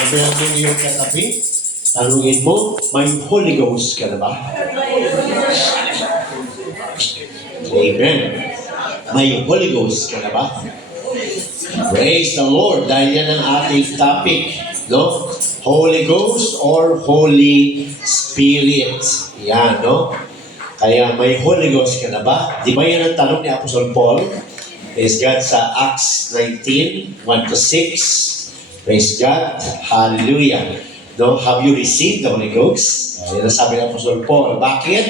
Sabi natin yung katabi, tanungin mo, may Holy Ghost ka na ba? Amen. May Holy Ghost ka na ba? Praise the Lord. Dahil yan ang ating topic. No? Holy Ghost or Holy Spirit. Yan, no? Kaya may Holy Ghost ka na ba? Di ba yan ang tanong ni Apostle Paul? Praise God sa Acts 19, 1-6. Praise God. Hallelujah. No? Have you received the Holy Ghost? Yan ang sabi ng Apostle Paul. Bakit?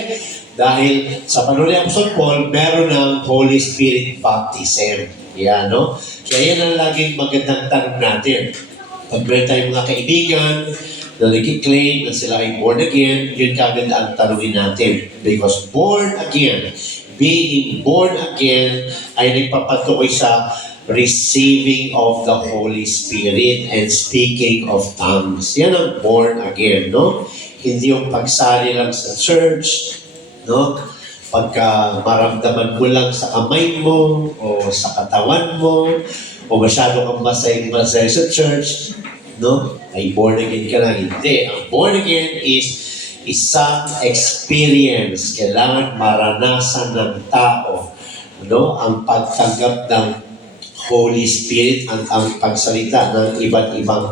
Dahil sa panahon ni Apostle Paul, meron ng Holy Spirit baptism. Yan, no? Kaya yan ang laging magandang tanong natin. Pag meron tayong mga kaibigan na nag-claim na sila ay born again, yun kagad ang tanongin natin. Because born again, being born again, ay nagpapatukoy sa receiving of the Holy Spirit and speaking of tongues. Yan ang born again, no? Hindi yung pagsali lang sa church, no? Pagka maramdaman mo lang sa kamay mo o sa katawan mo o masyado kang masay sa church, no? Ay born again ka na. Hindi. Ang born again is isang experience. Kailangan maranasan ng tao, no? Ang pagtanggap ng Holy Spirit ang pagsalita ng iba't ibang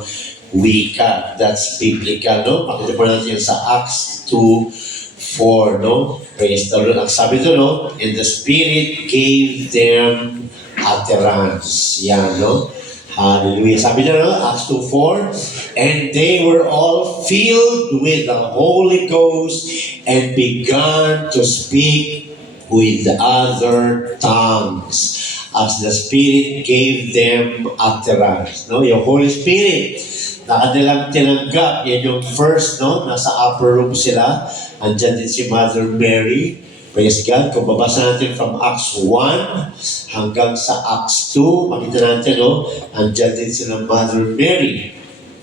wika. That's biblical, no? Pakita po natin yan sa Acts 2:4, no? Praise the Lord. Ang sabi doon, no? And the Spirit gave them utterance. Yan, no? Hallelujah. Sabi na, no? Acts 2:4, and they were all filled with the Holy Ghost and began to speak with other tongues as the Spirit gave them utterance. No? Yung Holy Spirit na kanilang tinanggap, yan yung first, no? Nasa upper room sila. Andyan din si Mother Mary. Praise God. Kung babasa natin from Acts 1 hanggang sa Acts 2, makita natin, no? Andyan din sila Mother Mary.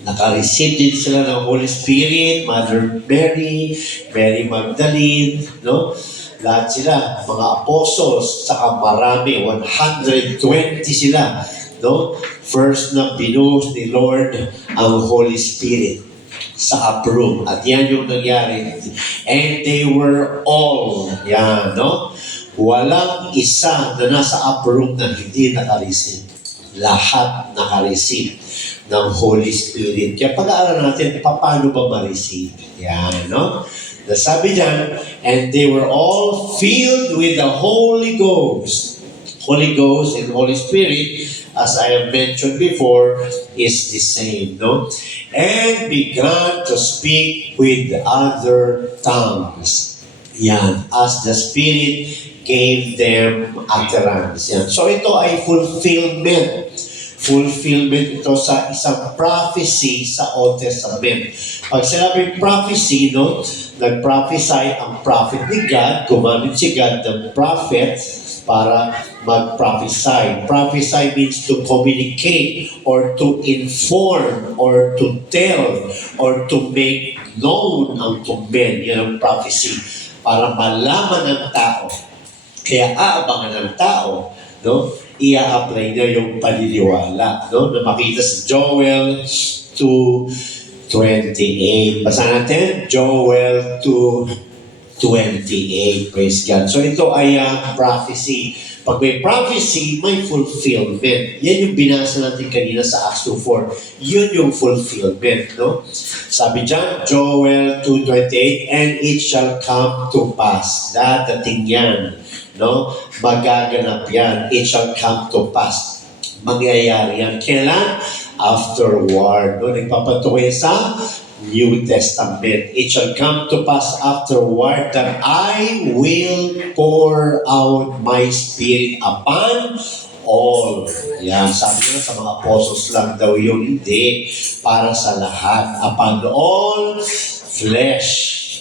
Naka-receive din sila ng Holy Spirit, Mother Mary, Mary Magdalene, no? Lahat sila, mga apostles, saka marami, 120 sila, no? First na binuhos ni Lord ang Holy Spirit sa upper room. At yan yung nangyari. And they were all, yan, no? Walang isa na nasa upper room na hindi naka-receive. Lahat naka-receive ng Holy Spirit. Kaya pag-aaral natin, paano ba ma-receive? Yan, no? Sabi dyan, and they were all filled with the Holy Ghost. Holy Ghost and Holy Spirit, as I have mentioned before, is the same, no? And began to speak with other tongues. Yan, as the Spirit gave them utterance. Yan. So ito ay fulfillment. Fulfillment ito sa isang prophecy sa Old Testament. Pag sinabing prophecy, no? Nag-prophesy ang prophet ni God, gumamit si God ng prophet para mag-prophesy. Prophesy means to communicate or to inform or to tell or to make known unto men. Yan ang prophecy. Para malaman ng tao. Kaya aabangan ng tao, no? I-apply niya yung paniniwala, no? Na makita sa Joel 2:28. Basa natin, Joel 2:28. Praise God. So ito ay prophecy. Pag may prophecy, may fulfillment. Yan yung binasa natin kanina sa Acts 2:4. Yun yung fulfillment, no? Sabi dyan, Joel 2:28, and it shall come to pass. Dadating yan, no? Magaganap yan. It shall come to pass. Mangyayari yan. Kailan? Afterward. No? Nagpapatukoy sa New Testament. It shall come to pass afterward that I will pour out my Spirit upon all. Yan, sabi nila sa mga apostles lang daw yun. Hindi. Para sa lahat. Upon all flesh.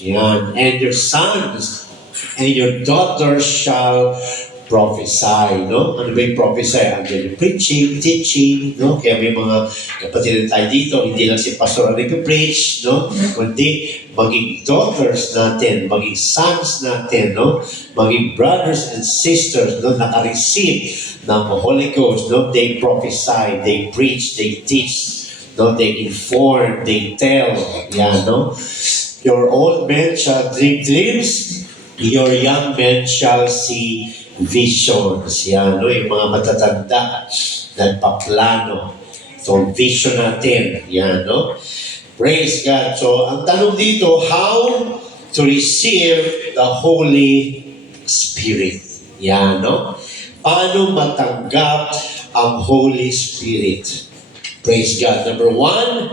Yan. And your sons and your daughters shall prophesy, no? Ano ba yung prophesy? Andyan yung preaching, teaching, no? Kaya may mga kapatid tayo dito, hindi lang si pastor ang nag-preach, no? Kundi maging daughters natin, maging sons natin, no? Maging brothers and sisters, no? Naka-receive ng Holy Ghost, no? They prophesy, they preach, they teach No? They inform, they tell. Yan, no? Your old men shall dream dreams, your young men shall see visions. Yan, no? Yung mga matatanda, nagpaplano. So, vision natin. Yan, no? Praise God. So, ang tanong dito, how to receive the Holy Spirit. Yan, no? Paano matanggap ang Holy Spirit? Praise God. Number one,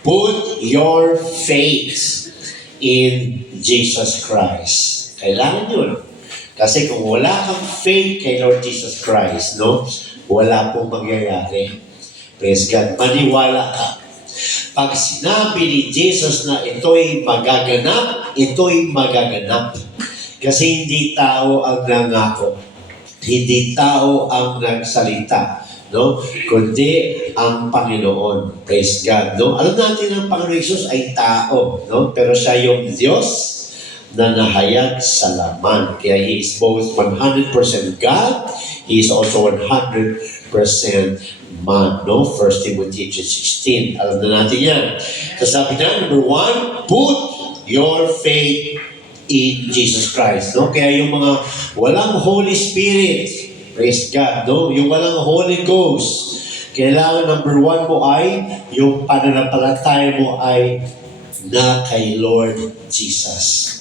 put your faith in Jesus Christ. Kailangan yun. Kasi kung wala kang faith kay Lord Jesus Christ, no? Wala pong mangyayari. Praise God. Maniwala ka. Pag sinabi ni Jesus na ito'y magaganap, ito'y magaganap. Kasi hindi tao ang nangako. Hindi tao ang nagsalita. No? Kundi ang Panginoon. Praise God. No? Alam natin ang Panginoon Jesus ay tao. No? Pero siya yung Diyos na nahayag sa laman. Kaya He is both 100% God. He is also 100% man. No? 1 Timothy 16. Alam na natin yan. Sasabi na, number one, put your faith in Jesus Christ. No? Kaya yung mga walang Holy Spirit, praise God, no? Yung walang Holy Ghost, kailangan number one mo ay yung pananampalataya mo ay na kay Lord Jesus.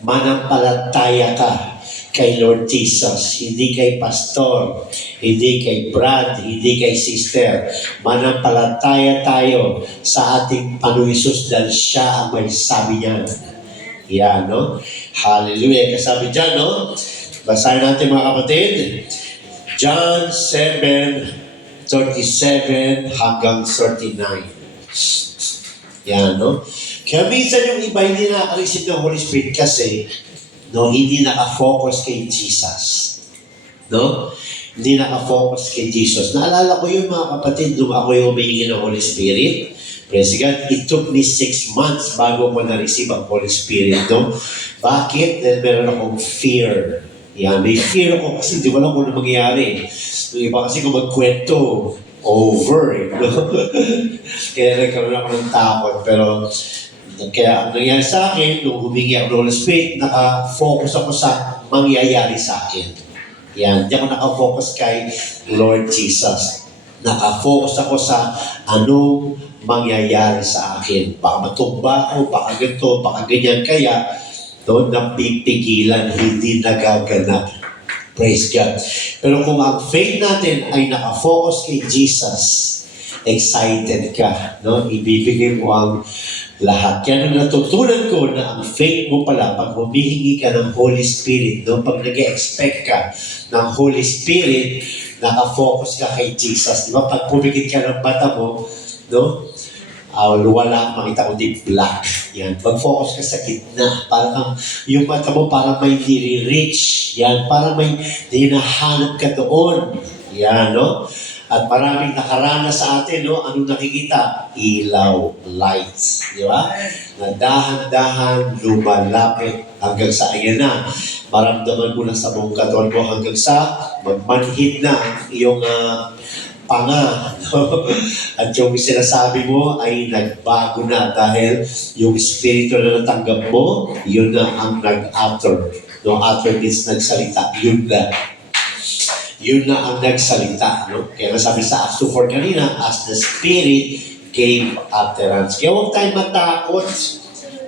Manampalataya ka kay Lord Jesus, hindi kay pastor, hindi kay Brad, hindi kay sister. Manampalataya tayo sa ating Panginoon Jesus dahil siya ang may sabi niya. Yan, no? Hallelujah. Kasabi dyan, no? Basahin natin mga kapatid. John 7:37 hanggang 39. Yan, no? Kaya minsan yung iba hindi nakaka-receive ng Holy Spirit kasi no, hindi nakafocus kay Jesus. No? Hindi nakafocus kay Jesus. Naalala ko yung mga kapatid nung ako yung humingi ng Holy Spirit. Praise God, it took me 6 months bago ko na-receive ang Holy Spirit. No? Bakit? Dahil meron akong fear. Yan, may fear ako kasi di ko alam kung ano mangyayari. Yung iba kasi kung magkwento, over. No? Kaya nagkaroon ako ng takot. Pero kaya ang nangyari sa akin, nung humingi ako ng Holy Spirit, nakafocus ako sa mangyayari sa akin. Yan, di ako nakafocus kay Lord Jesus. Nakafocus ako sa anong mangyayari sa akin. Baka matumba ako, baka ganito, baka ganyan. Kaya, doon napipigilan, hindi nagaganap. Praise God. Pero kung ang faith natin ay nakafocus kay Jesus, excited ka. No? Ibibigay mo ang lahat. Kaya nung natutunan ko na ang faith mo pala, pag humihingi ka ng Holy Spirit, no? Pag nag-expect ka ng Holy Spirit, nakafocus ka kay Jesus. Di ba? Pag pumikit ka ng mata mo, no? Wala kang makita kundi black. Yan. Pag-focus ka sa gitna, parang yung mata mo parang may nire-reach. Yan. Parang may hinahanap ka doon. Yan, no? At maraming nakaranas sa atin, no? Anong nakikita? Ilaw, lights. Di ba? Na dahan-dahan, lumalapit hanggang sa ayan na. Maramdaman mo na sa buong katawan mo hanggang sa magmanhid na iyong panga. No? At yung sinasabi mo ay nagbago na dahil yung espiritu na natanggap mo, yun na ang nag-utter. No, utter means nagsalita. Yun na. Yun na ang nagsalita. No? Kaya nasabi sa Acts 2:4 kanina, as the Spirit gave utterance. Kaya huwag tayo matakot.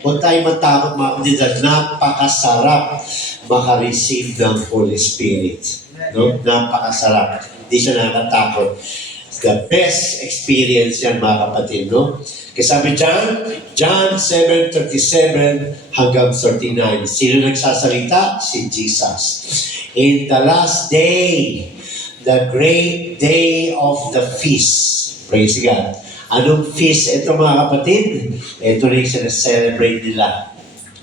Huwag tayo matakot mga kapatid. Napakasarap makareceive ng Holy Spirit. No? Napakasarap. Hindi siya nakakatakot. The best experience yan mga kapatid. No? Kasi sabi dyan, John 7:37 hanggang 39. Sino nagsasalita? Si Jesus. In the last day, the great day of the feast. Praise God. Anong feast ito mga kapatid? Ito rin siya-celebrate nila.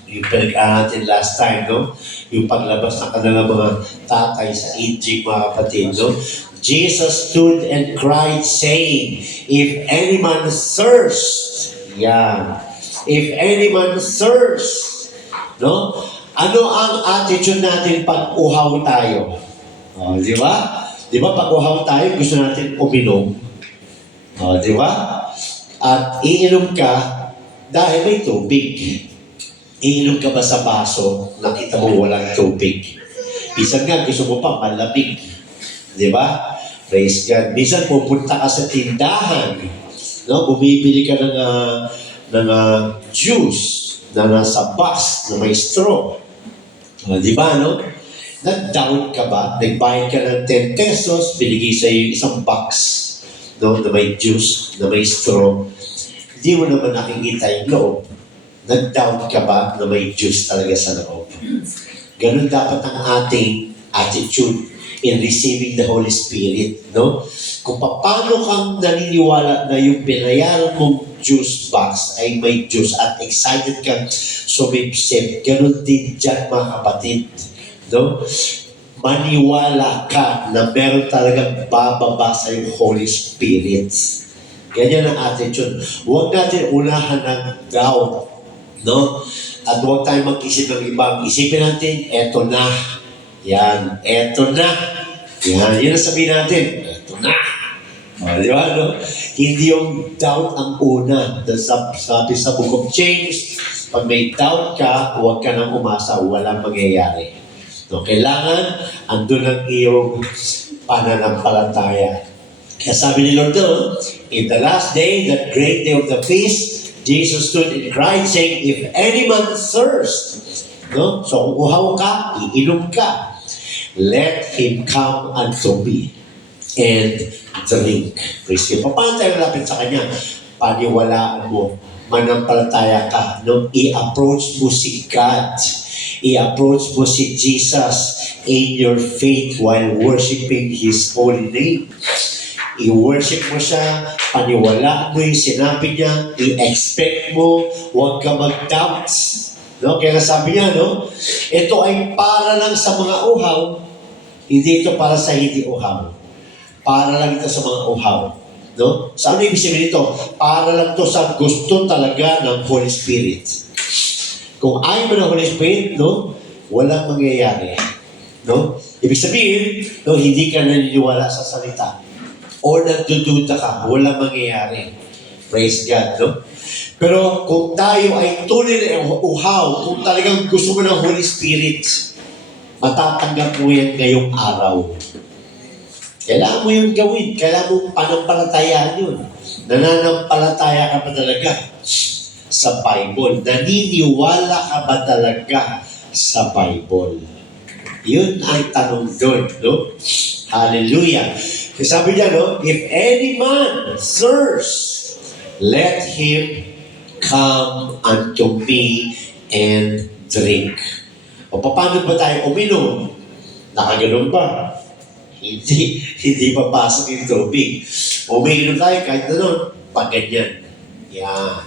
Yung pinag-ahatin last time, no? Yung paglabas ng kanilang mga tatay sa Egypt, mga kapatid, no? Jesus stood and cried, saying, if any man thirst, if any man thirst, no? Ano ang attitude natin pag uhaw tayo? Oh, di ba? Di ba pag uhaw tayo, gusto natin uminom? O, di ba? At iinom ka dahil may tubig. Iinom ka ba sa baso, nakita mo walang tubig? Minsan nga, gusto mo pa malamig. Di ba? Praise God. Minsan pupunta ka sa tindahan, no? Bumibili ka ng juice na nasa box, na may straw. Di ba, no? Nag-down ka ba? Nagbayad ka ng 10 pesos, binigay sa iyo isang box, no? Na may juice, na may straw. Hindi mo naman nakikita yung loob. Nag-down ka ba na may juice talaga sa loob? Ganun dapat ang ating attitude in receiving the Holy Spirit, no? Kung paano kang naniniwala na yung binayaran mong juice box ay may juice at excited kang sumipsip, ganun din dyan mga kapatid, no? Maniwala ka na meron talagang bababa sa yung Holy Spirit. Ganyan ang attitude. Huwag natin unahan ng doubt, no? At huwag tayong mag-isip ng ibang. Isipin natin, eto na. Yan, eto na. Yan, yun ang sabihin natin, eto na. O, di ba, no? Hindi yung doubt ang una. Sabi sa Book of James, pag may doubt ka, huwag ka nang umasa, walang mangyayari. No, kailangan, andun ang iyong pananampalataya. Kaya sabi ni Lord doon, in the last day, that great day of the feast, Jesus stood and cried, saying, if any man thirst, no? So kung uhaw ka, iinom ka, let him come unto me and drink. Praise God. Paano tayo malapit sa Kanya? Paniwalaan mo, manampalataya ka, no? I-approach mo si God. I-approach mo si Jesus in your faith while worshiping His holy name. I-worship mo siya, paniwalaan mo yung sinabi niya, i-expect mo, huwag ka mag-doubt. No? Kaya sabi niya, no? Ito ay para lang sa mga uhaw, hindi ito para sa hindi uhaw. Para lang ito sa mga uhaw. No? So ano ibig sabihin nito? Para lang ito sa gusto talaga ng Holy Spirit. Kung ayaw mo ng Holy Spirit, no? Walang mangyayari. No? Ibig sabihin, no? Hindi ka naniniwala sa salita. O nagdududa ka, walang mangyayari. Praise God, no? Pero kung tayo ay tunay na uhaw, kung talagang gusto mo ng Holy Spirit, matatanggap mo yan ngayong araw. Kailangan mo yung gawin. Kailangan mo panampalatayaan yun. Nananampalataya ka pa talaga sa Bible. Naniniwala ka ba talaga sa Bible? Yun ang tanong doon, no? Hallelujah. Kasi sabi niya, no? If any man thirst, let him come unto me and drink. O paano ba tayo uminom? Nakaganon ba? Hindi papasok yung tubig. Umiinom tayo kahit na pag ganyan. Yan.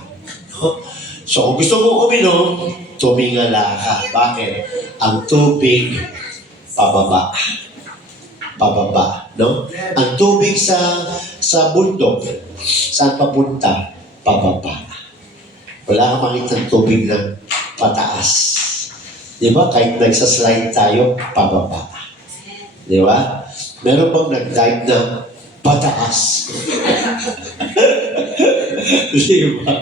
No? So kung gusto mo uminom, tumingala ka. Bakit? Ang tubig, pababa. Pababa. No? Ang tubig sa bundok, saan papunta? Pababa. Wala kang makita ng tubig na pataas. Di ba? Kahit nagsaslide tayo, pababa. Di ba? Meron bang nag-dive na pataas? Di ba?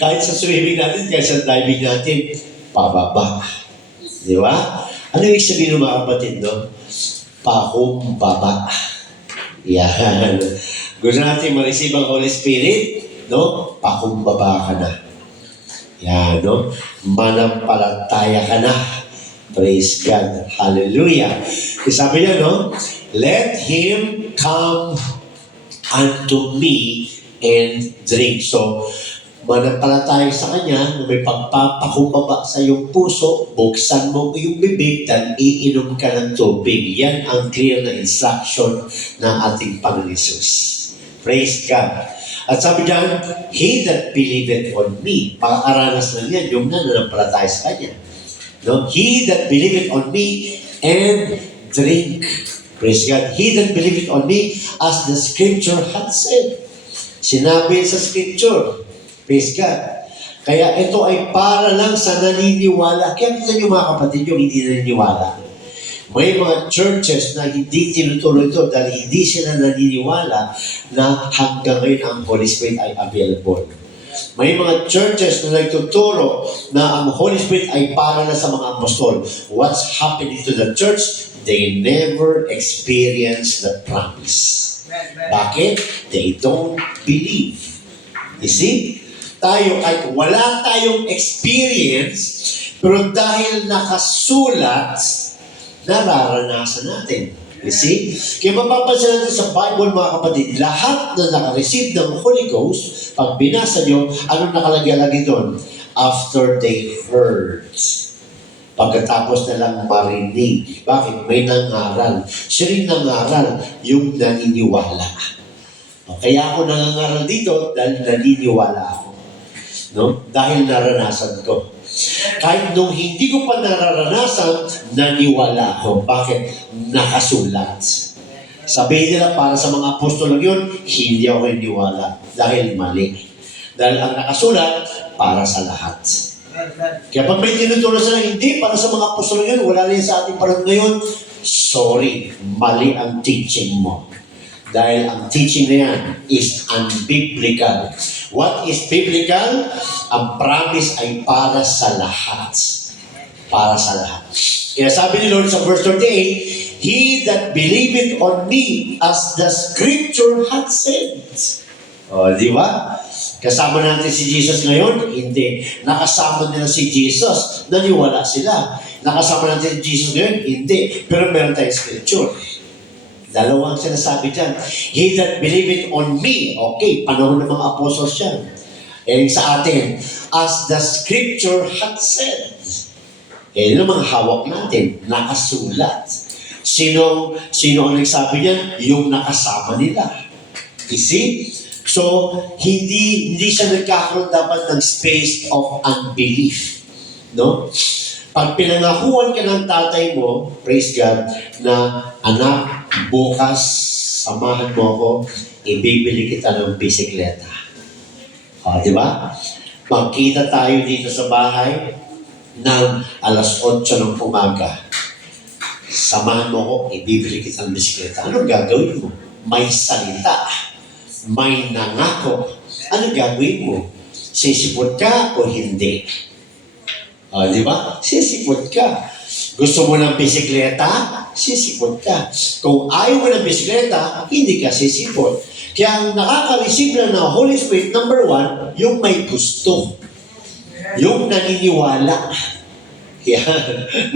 Kahit sa swimming natin, kahit sa diving natin, pababa. Di ba? Ano yung sabihin ng mga kapatid, no? Pakumbaba. Yan. Gusto natin ma-receive ang Holy Spirit, no? Pakumbaba ka na. Yan, no? Manampalataya ka na. Praise God. Hallelujah. Sabi niya, no? Let him come unto me and drink. So, manampalataya sa Kanya na may pagpapakumbaba sa iyong puso, buksan mo iyong bibig, dan iinom ka ng tubig. Yan ang clear na instruction ng ating Panginoon Jesus. Praise God. At sabi diyan, he that believeth on me, makakaranas na yan, yung nananampalataya sa Kanya. No? He that believeth on me and drink. Praise God. He that believeth on me, as the scripture hath said. Sinabi sa scripture. Praise God. Kaya ito ay para lang sa naniniwala. Kaya kita niyo mga kapatid yung hindi naniniwala. May mga churches na hindi tinutuloy ito dahil hindi sila naniniwala na hanggang ngayon ang Holy Spirit ay available. May mga churches na nagtuturo na ang Holy Spirit ay para na sa mga apostol. What's happening to the church? They never experience the promise. Bakit? They don't believe. You see? Tayo ay wala tayong experience, pero dahil nakasulat, nararanasan natin. You see? Kaya mapapansin natin sa Bible, mga kapatid, lahat na nakareceive ng Holy Ghost, pag binasa nyo, anong nakalagay doon? After they heard. Pagkatapos na lang marinig. Bakit? May nangaral. Siya rin nangaral, yung naniniwala. Kaya ako nangangaral dito dahil naniniwala ako. No? Dahil naranasan ko. Kahit nung hindi ko pa nararanasan, naniwala ako. Bakit? Nakasulat. Sabihin nila para sa mga apostol lang yun, hindi ako naniwala. Dahil mali. Dahil ang nakasulat, para sa lahat. Kaya pag may tinuturo sila, hindi para sa mga apostol lang yun, wala rin sa ating panahon ngayon, sorry, mali ang teaching mo. Dahil ang teaching na yan is unbiblical. What is biblical? Ang promise ay para sa lahat. Para sa lahat. Kaya sabi ni Lord sa verse 38, He that believeth on me, as the scripture hath said. O, di ba? Kasama natin si Jesus ngayon? Hindi. Nakasama nila si Jesus. Naniwala sila. Nakasama natin si Jesus ngayon? Hindi. Pero meron tayong scripture. Dalawang sinasabi dyan. He that believeth on me. Okay, panahon ng mga apostles yan. And sa atin, as the scripture hath said. Yun ang mga hawak natin. Nakasulat. Sino ang nagsabi niyan? Yung nakasama nila. You see? So, hindi siya nagkakaroon dapat ng space of unbelief. No? Pag pinangakuan ka ng tatay mo, praise God, na anak, bukas, samahan mo ako, ibibili kita ng bisikleta. Di ba? Magkita tayo dito sa bahay ng alas 8 ng umaga. Samahan mo ako, ibibili kita ng bisikleta. Anong gagawin mo? May salita. May nangako. Anong gagawin mo? Sisipot ka o hindi? Di ba? Sisipot ka. Gusto mo ng bisikleta? Sisipot ka. Kung ayaw mo ng bisikleta, hindi ka sisipot. Kaya ang nakaka-receive na ng Holy Spirit, number 1, yung may gusto. Yung naniniwala.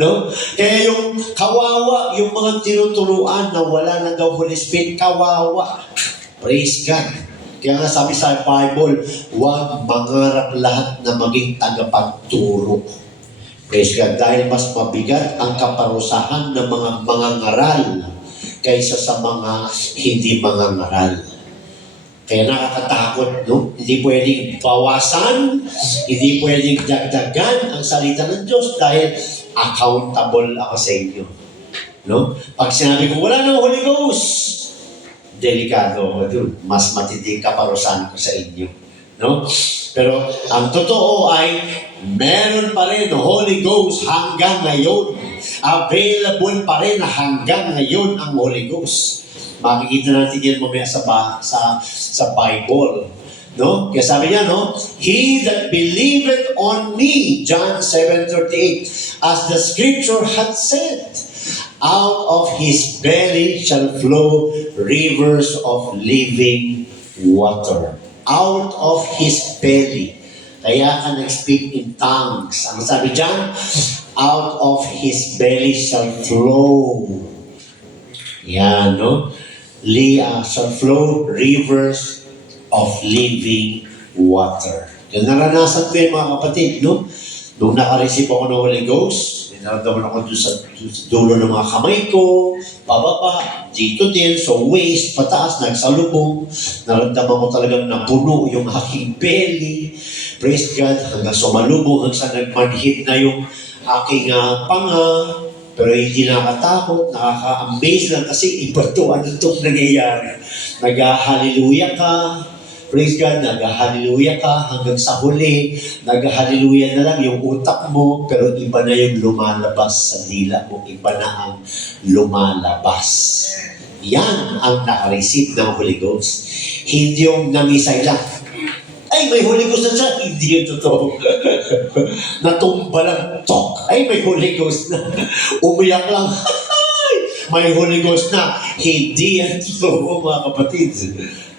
No? Kaya yung kawawa, yung mga tinuturuan na wala na daw Holy Spirit, kawawa. Praise God. Kaya nga sabi sa Bible, huwag mangarap lahat na maging tagapagturo. Praise God. Dahil mas mabigat ang kaparusahan ng mga mangangaral kaysa sa mga hindi mangangaral. Kaya nakakatakot, no? Hindi pwedeng bawasan, hindi pwedeng dagdagan ang salita ng Diyos dahil accountable ako sa inyo. No? Pag sinabi ko, wala nang Holy Ghost, delikado ako dun. Mas matinding kaparusahan ko sa inyo. No? Pero ang totoo ay meron pa rin Holy Ghost hanggang ngayon. Available pa rin hanggang ngayon ang Holy Ghost. Makikita natin yan mamaya sa Bible. No? Kaya sabi niya, no? He that believeth on me, John 7:38, as the scripture hath said, out of his belly shall flow rivers of living water. Out of his belly. Kaya ka nag-speak in tongues. Ano sabi dyan? Out of his belly shall flow. Yan, no? Shall flow rivers of living water. Yung naranasan ko yung mga kapatid, no? Nung nakareceive ako ng Holy Ghost, naramdaman ako doon sa dulo ng mga kamay ko, pababa, dito din, so waist, pataas, nagsalubong. Naramdaman ko talagang napuno yung aking belly. Praise God, hanggang sumalubong, hanggang sa nagmanhid na yung aking panga. Pero hindi nakakatakot, nakaka-amaze lang kasi iba to, ano itong nangyayari. Nag-hallelujah ka, Praise God, nag-hallelujah ka hanggang sa huli, nag-hallelujah na lang yung utak mo, pero iba na yung lumalabas sa dila mo, iba na ang lumalabas. Yan ang nakareceive ng Holy Ghost. Hindi yung namisay lang. Ay, may Holy Ghost na siya. Hindi yun totoo. Natumba lang, tok. Ay, may Holy Ghost na. Umiyak lang. May Holy Ghost na. Hindi yan totoo, mga kapatid.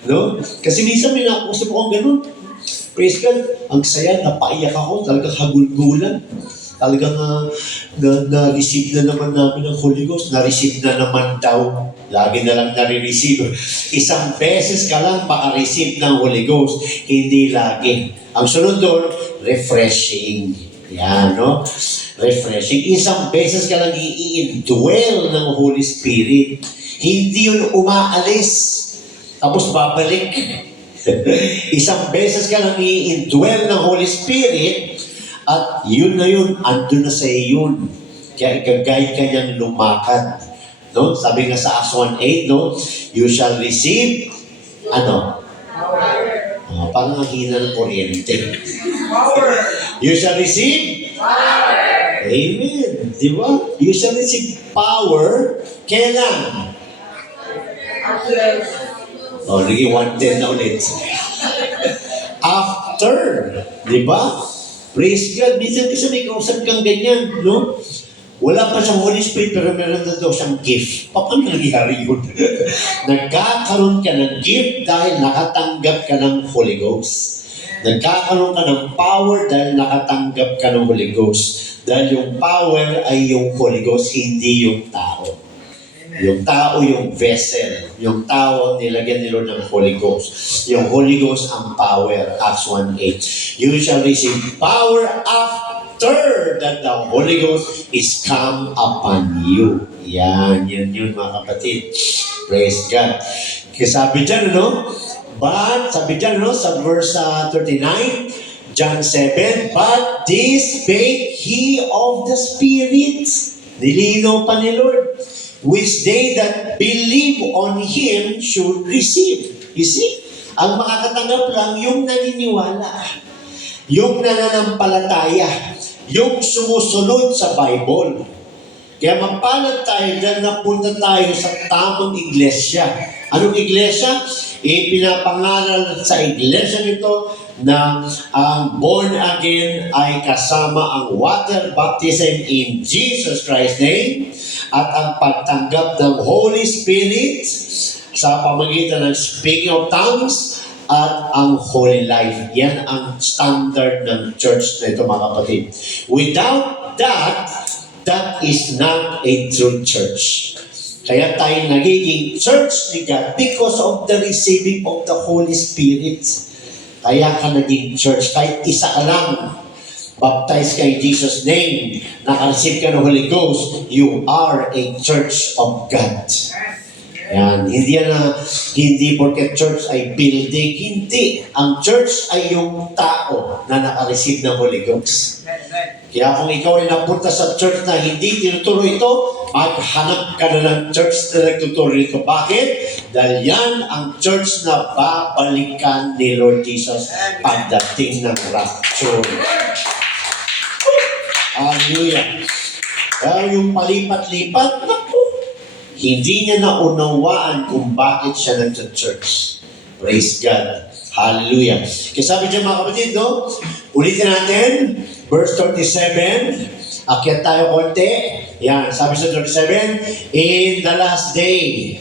No? Kasi minsan may nakakusap akong ganun. Praise God. Ang saya, napaiyak ako. Talagang hagulgulan. Talagang na-receive na naman namin ang Holy Ghost. Na-receive na naman daw. Lagi na lang nare-receive. Isang beses ka lang maka-receive ng Holy Ghost. Hindi lagi. Ang sunod doon, refreshing. Yan, no? Refreshing. Isang beses ka lang i-indwell ng Holy Spirit. Hindi yun umaalis. Tapos babalik. Isang beses ka lang i-indwell ng Holy Spirit at yun na yun, andun na sa yun. Kaya ikagay ka niyang lumakad. No? Sabi nga sa Acts 1:8, no? You shall receive, ano? Parang ang hina ng kuryente. You shall receive power. Amen. Di ba? You shall receive power. Kailan? Naging 110 na ulit. After. Di ba? Praise God. Minsan kasi may kausap kang ganyan, no? Wala pa siyang Holy Spirit, pero meron na daw siyang gift. Paano nangyari yun? Nagkakaroon ka ng gift dahil nakatanggap ka ng Holy Ghost. Nagkakaroon ka ng power dahil nakatanggap ka ng Holy Ghost. Dahil yung power ay yung Holy Ghost, hindi yung tao. Yung tao, yung vessel. Yung tao, nilagyan nila ng Holy Ghost. Yung Holy Ghost ang power. Acts 1:8. You shall receive power after that the Holy Ghost is come upon you. Yan, yun mga kapatid. Praise God. Kaya sabi dyan, no? But, sabi dyan, no? Sa verse 39, John 7, but this spake he of the Spirit. Nilinaw pa ni Lord. Which they that believe on Him should receive. You see? Ang makakatanggap lang yung naniniwala. Yung nananampalataya. Yung sumusunod sa Bible. Kaya mapalad tayo dahil napunta tayo sa tamang iglesia. Anong iglesia? Pinapangaral sa iglesia nito na ang born again ay kasama ang water baptism in Jesus Christ's name at ang pagtanggap ng Holy Spirit sa pamamagitan ng speaking of tongues at ang holy life. Yan ang standard ng church na ito, mga kapatid. Without that, that is not a true church. Kaya tayo nagiging church ni God because of the receiving of the Holy Spirit. Kaya ka naging church. Kahit isa ka lang, baptized ka in Jesus' name, naka-receive ka ng Holy Ghost, you are a church of God. Yan. Hindi porket church ay building. Hindi. Ang church ay yung tao na naka-receive ng Holy Ghost. Kaya kung ikaw ay napunta sa church na hindi tinuturo ito, maghanap ka na ng church na nagtuturo ito. Bakit? Dahil yan ang church na babalikan ni Lord Jesus pagdating ng rapture. Hallelujah. Kaya yung palipat-lipat, naku, hindi niya naunawaan kung bakit siya nag-church. Praise God. Hallelujah. Kaya sabi niya mga kapatid, no? Ulitin natin. Verse 37, akyat tayo konti. Yan, sabi sa 37, in the last day,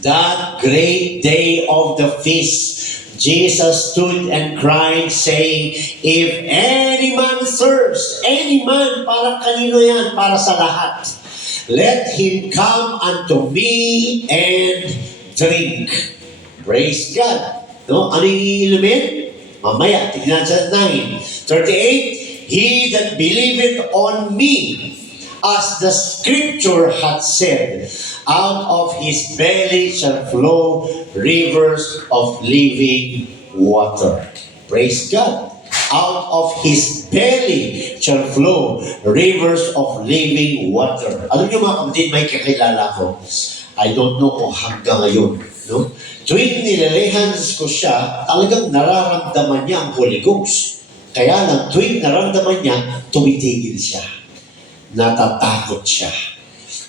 that great day of the feast, Jesus stood and cried, saying, if any man thirst, any man, para kanino yan? Para sa lahat. Let him come unto me and drink. Praise God. No? Ano yung iinumin? Mamaya, tignan sa 9. 38, he that believeth on me, as the scripture hath said, out of his belly shall flow rivers of living water. Praise God. Out of his belly shall flow rivers of living water. Alam niyo mga kapatid, may kakilala ko. I don't know kung hanggang ngayon. No? Tuwing nililehans ko siya, talagang nararamdaman niya ang Holy Ghost. Kaya lang, tuwing nararamdaman niya, tumitigil siya. Natatakot siya.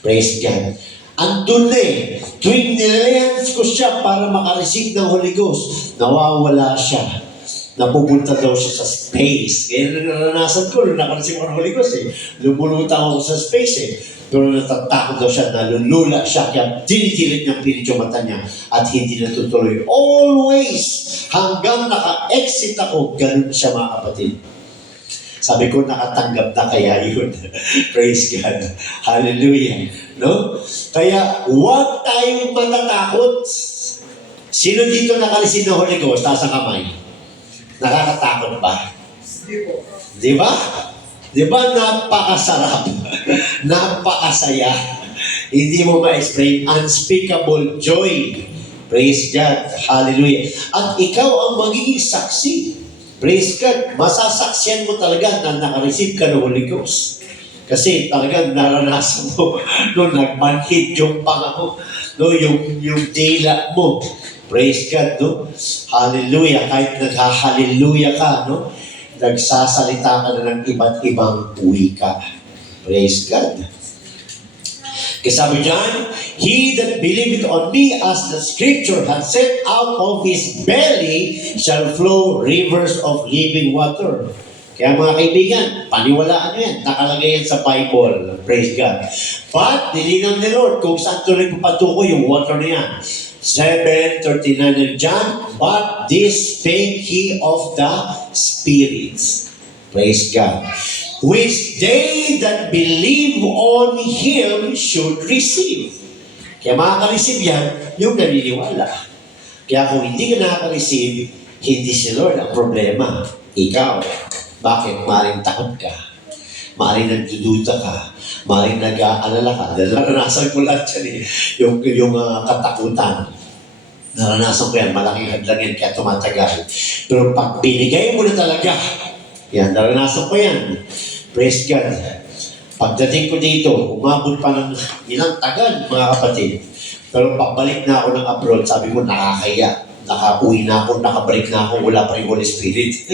Praise God. Andun na eh. Tuwing nililehans ko siya para makareceive ng Holy Ghost, nawawala siya. Napupunta daw siya sa space. Kaya naranasan ko, nung nakareceive ako ng Holy Ghost eh. Lumulutang ako sa space eh. Pero natatakot daw siya, nalulula siya, kaya dinidilit niyang pilit yung mata niya at hindi natutuloy. Always, hanggang naka-exit ako, ganun siya mga kapatid. Sabi ko, nakatanggap na kaya yun. Praise God. Hallelujah. No? Kaya, huwag tayong matatakot. Sino dito nakalisin ng Holy Ghost? Taas ang kamay. Nakakatakot ba? Di ba? Di ba napakasarap? Napakasaya. Hindi mo ma-explain. Unspeakable joy. Praise God. Hallelujah. At ikaw ang magiging saksi. Praise God. Masasaksiyan mo talaga na nakareceive ka ng Holy Ghost. Kasi talagang naranasan mo nung nagmanhid yung panga mo, no, yung dila mo. Praise God, no? Hallelujah. Kahit nag-hallelujah ka, no? Nagsasalita ka na ng iba't ibang wika. Praise God. Kasi sabi dyan, he that believeth on me, as the scripture hath said, out of his belly shall flow rivers of living water. Kaya mga kaibigan, paniwalaan nyo yan. Nakalagay yan sa Bible. Praise God. But, nilinaw ni Lord kung saan tuloy patukoy yung water na yan. 7:39 John, but this spake he of the spirits. Praise God. Which they that believe on him should receive. Kaya makaka-receive yan, yung naniniwala. Kaya kung hindi ka nakaka-receive, hindi si Lord ang problema. Ikaw. Bakit? Maring takot ka. Maring nagdududa ka. Maring nag-aalala ka. Naranasan ko lahat yan eh. Yung katakutan. Naranasan ko yan. Malaking hadlang yan kaya tumatagal. Pero pag binigay mo na talaga, yan, naranasan ko yan. Praise God. Pagdating ko dito, umabot pa ng ilang tagal, mga kapatid. Pero pagbalik na ako ng abroad, sabi ko, nakakaya. Nakauwi na ako, nakabalik na ako, wala pa rin Holy Spirit.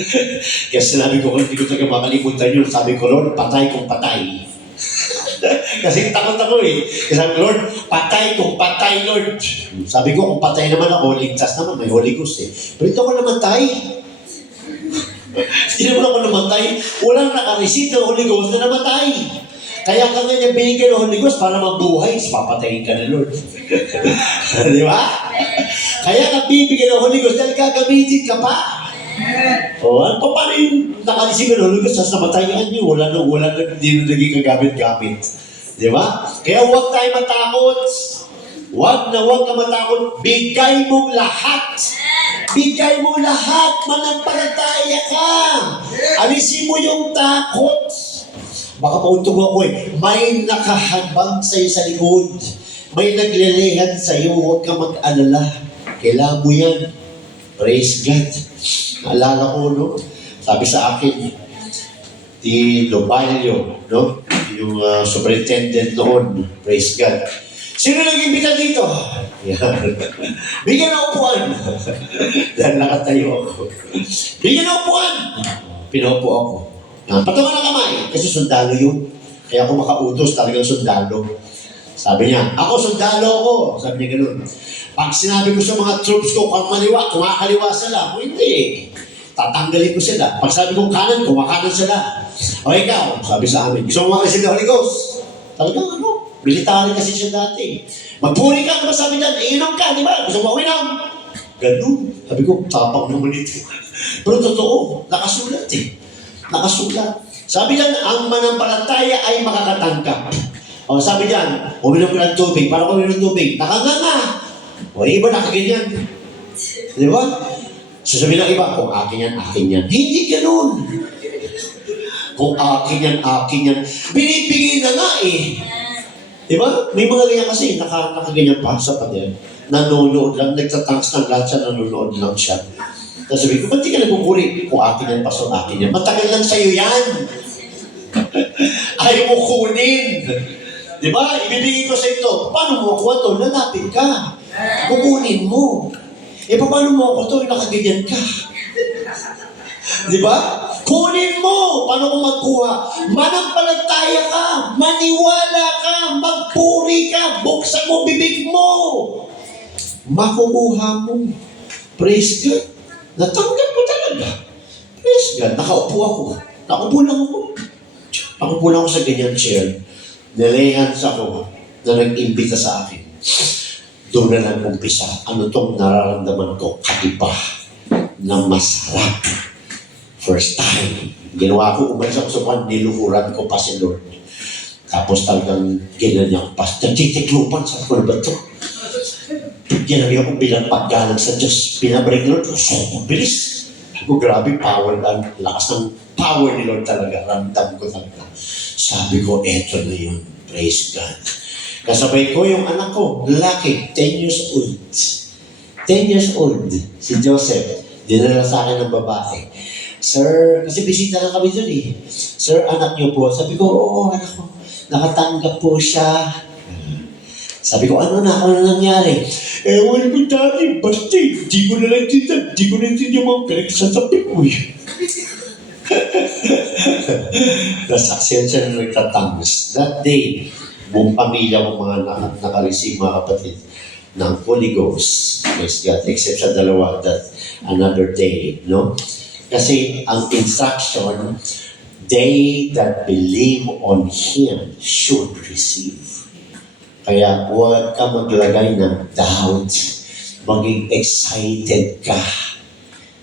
Kaya sinabi ko, hindi ko talaga makalimutan yun. Sabi ko, Lord, patay kung patay. Kasi takot ako eh. Kasi sabi ko, Lord, patay kung patay, Lord. Sabi ko, kung patay naman ako, ligtas naman, may Holy Ghost eh. Pero ito ako namatay. Hindi naman ako namatay. Walang nakareceive ng Holy Ghost na namatay. Kaya ka nga niya binigyan ng Holy Ghost para mabuhay, papatayin ka na, Lord. Di ba? Kaya ka bibigyan ng Holy Ghost dahil gagamitin ka pa. O, ano pa paano yung nakareceive ng Holy Ghost, tapos namatayan niyo, wala na, hindi na naging kagamit-gamit. Di ba? Kaya huwag tayo matakot. Huwag ka matakot. Bigay mong lahat. Bigay mo lahat. Manampalataya ka. Alisin mo yung takot. Baka pauntog ako eh. May nakahabang sa'yo sa likod. May naglelehan sa'yo. Huwag ka mag-alala. Kailangan mo yan. Praise God. Naalala ko, no? Sabi sa akin, di Lobalio, no? Yung superintendent noon. Praise God. Sino nag-imbita dito? Yan. Bigyan ng upuan. Dahil nakatayo ako. Bigyan ng upuan. Pinaupo ako. Patungan ng kamay. Kasi sundalo yun. Kaya ako makautos, talagang sundalo. Sabi niya, ako sundalo ako. Sabi niya gano'n. Pag sinabi ko sa mga troops ko, kumakaliwa sila. Ako hindi. Tatanggalin ko sila. Pag sabi kong kanan, kumakanan sila. O ikaw, sabi sa amin, gusto mo makasig na Holy Ghost? Talagang military kasi siya dati. Magpuri ka, diba sabi niyan, iinom ka, di ba? Gusto mo uminom? Ganun. Sabi ko, tapang naman ito. Pero totoo, nakasulat eh. Nakasulat. Sabi niyan, ang manampalataya ay makakatanggap. O sabi niyan, uminom ka ng tubig. Para uminom ng tubig, nakanganga. O iba nakaganyan. Di ba? Sasabihin ng iba, kung akin yan, akin yan. Hindi ganun. Kung akin yan, akin yan. Binibigay na nga eh. Di ba? May mga ganyan kasi, nakaganyan pa sa pader. Nanonood lang, nagtatanks ng lahat siya, nanonood lang siya. Tapos sabi ko, ba't di ka nagpupuri? Kung akin yan, pasok akin yan. Matagal lang sa'yo yan. Ayaw mo kunin. Di ba? Ibibigay ko sa ito. Paano mo kuha to? Lalapit ka. Kukunin mo. Paano mo ako to? Nakaganyan ka. Di ba? Kunin mo. Paano ko magkuha? Manampalataya ka. Maniwala ka. Magpuri ka. Buksan mo bibig mo. Makukuha mo. Praise God. Natanggap ko talaga. Praise God. Nakaupo ako. Nakaupo lang ako sa ganyan chair. Nilayhands ako na nag-imbita sa akin. Doon na nag-umpisa. Ano tong nararamdaman ko? Kaiba na masarap. First time. Ginawa ko, umalis ako sa kwan, niluhuran ko pa si Lord. Tapos talagang ginanyan ko pa. Nagtitiklupan, sabi ko na ba ito? Ginanyan ko bilang paggalang sa Diyos. Pinabalik ni Lord, so bilis. Sabi ko, grabe, power lang. Lakas ng power ni Lord talaga. Ramdam ko talaga. Sabi ko, eto na yun. Praise God. Kasabay ko yung anak ko, lalaki, 10 years old. 10 years old, si Joseph. Dinala sa akin ng babae. Sir, kasi bisita lang kami dun eh. Sir, anak niyo po. Sabi ko, oo, anak ko. Nakatanggap po siya. Sabi ko, ano nangyari? Ewan ko dati, basta di ko na lang tinta. Di ko na tinta yung mga pinagsasabi ko eh. Nasaksiyan siya na nagtatangs. That day, buong pamilya ko mga nakareceive mga kapatid ng Holy Ghost. Praise God. Except sa dalawa, that another day, no? Kasi ang instruction, they that believe on Him should receive. Kaya huwag ka maglagay ng doubt. Maging excited ka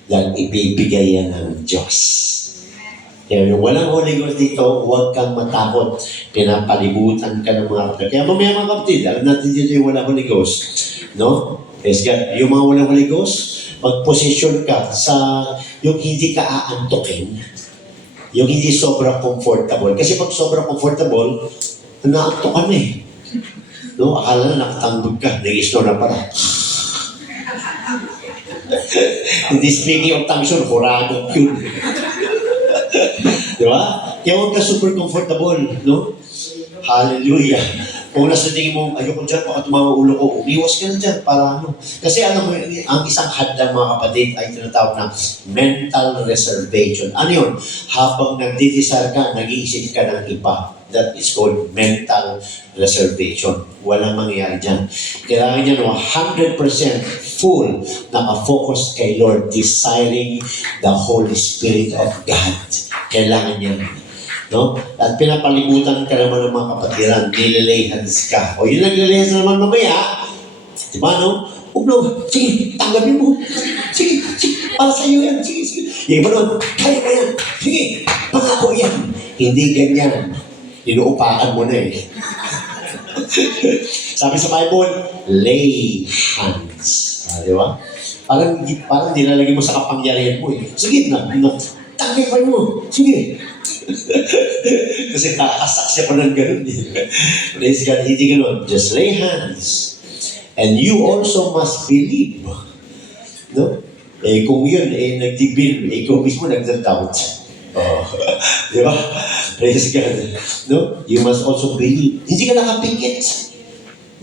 dahil ibibigay yan ng Diyos. Kaya yung walang Holy Ghost dito, huwag kang matakot. Pinapalibutan ka ng mga kapatid. Kaya mamaya mga kapatid, alam natin dito yung walang Holy Ghost. No? Yes, yung mga walang Holy Ghost, mag-position ka sa yung hindi ka aantokin. Yung hindi sobrang comfortable. Kasi pag sobrang comfortable, naantok ka na eh. No? Akala na nakatanggog ka, nag-isno na pala. Hindi speaking of tongues yun, huragok yun. Di ba? Kaya huwag ka super comfortable, no? Hallelujah. Kung nasa tingin mo, ayoko dyan, baka tumama ulo ko, umiwas ka na dyan para ano. Kasi alam mo, ang isang hadlang mga kapatid ay tinatawag na mental reservation. Ano yun? Habang nagdidesire ka, nag-iisip ka ng iba. That is called mental reservation. Walang mangyayari dyan. Kailangan yan 100% full, naka-focus kay Lord, desiring the Holy Spirit of God. Kailangan yan. No? At pinapalibutan ka naman ng mga kapatiran, nililay hands ka. O yun naglilay hands naman mamaya. Diba, no? No, sige, tanggapin mo. Sige, para sa iyo yan. Sige. Yung iba naman, kaya mo yan. Sige, pangako yan. Hindi ganyan. Inuupakan mo na eh. Sabi sa Bible, lay hands. Di ba? Parang nilalagay mo sa kapangyarihan mo eh. Sige, tanggapin mo. Sige. Kasi nakasaksi ako ng ganun eh. Praise God, hindi ganun. Just lay hands. And you also must believe. No? Kung yun, nagtibil, ikaw mismo nagda-doubt. Di ba? Praise God. No? You must also believe. Hindi ka nakapikit.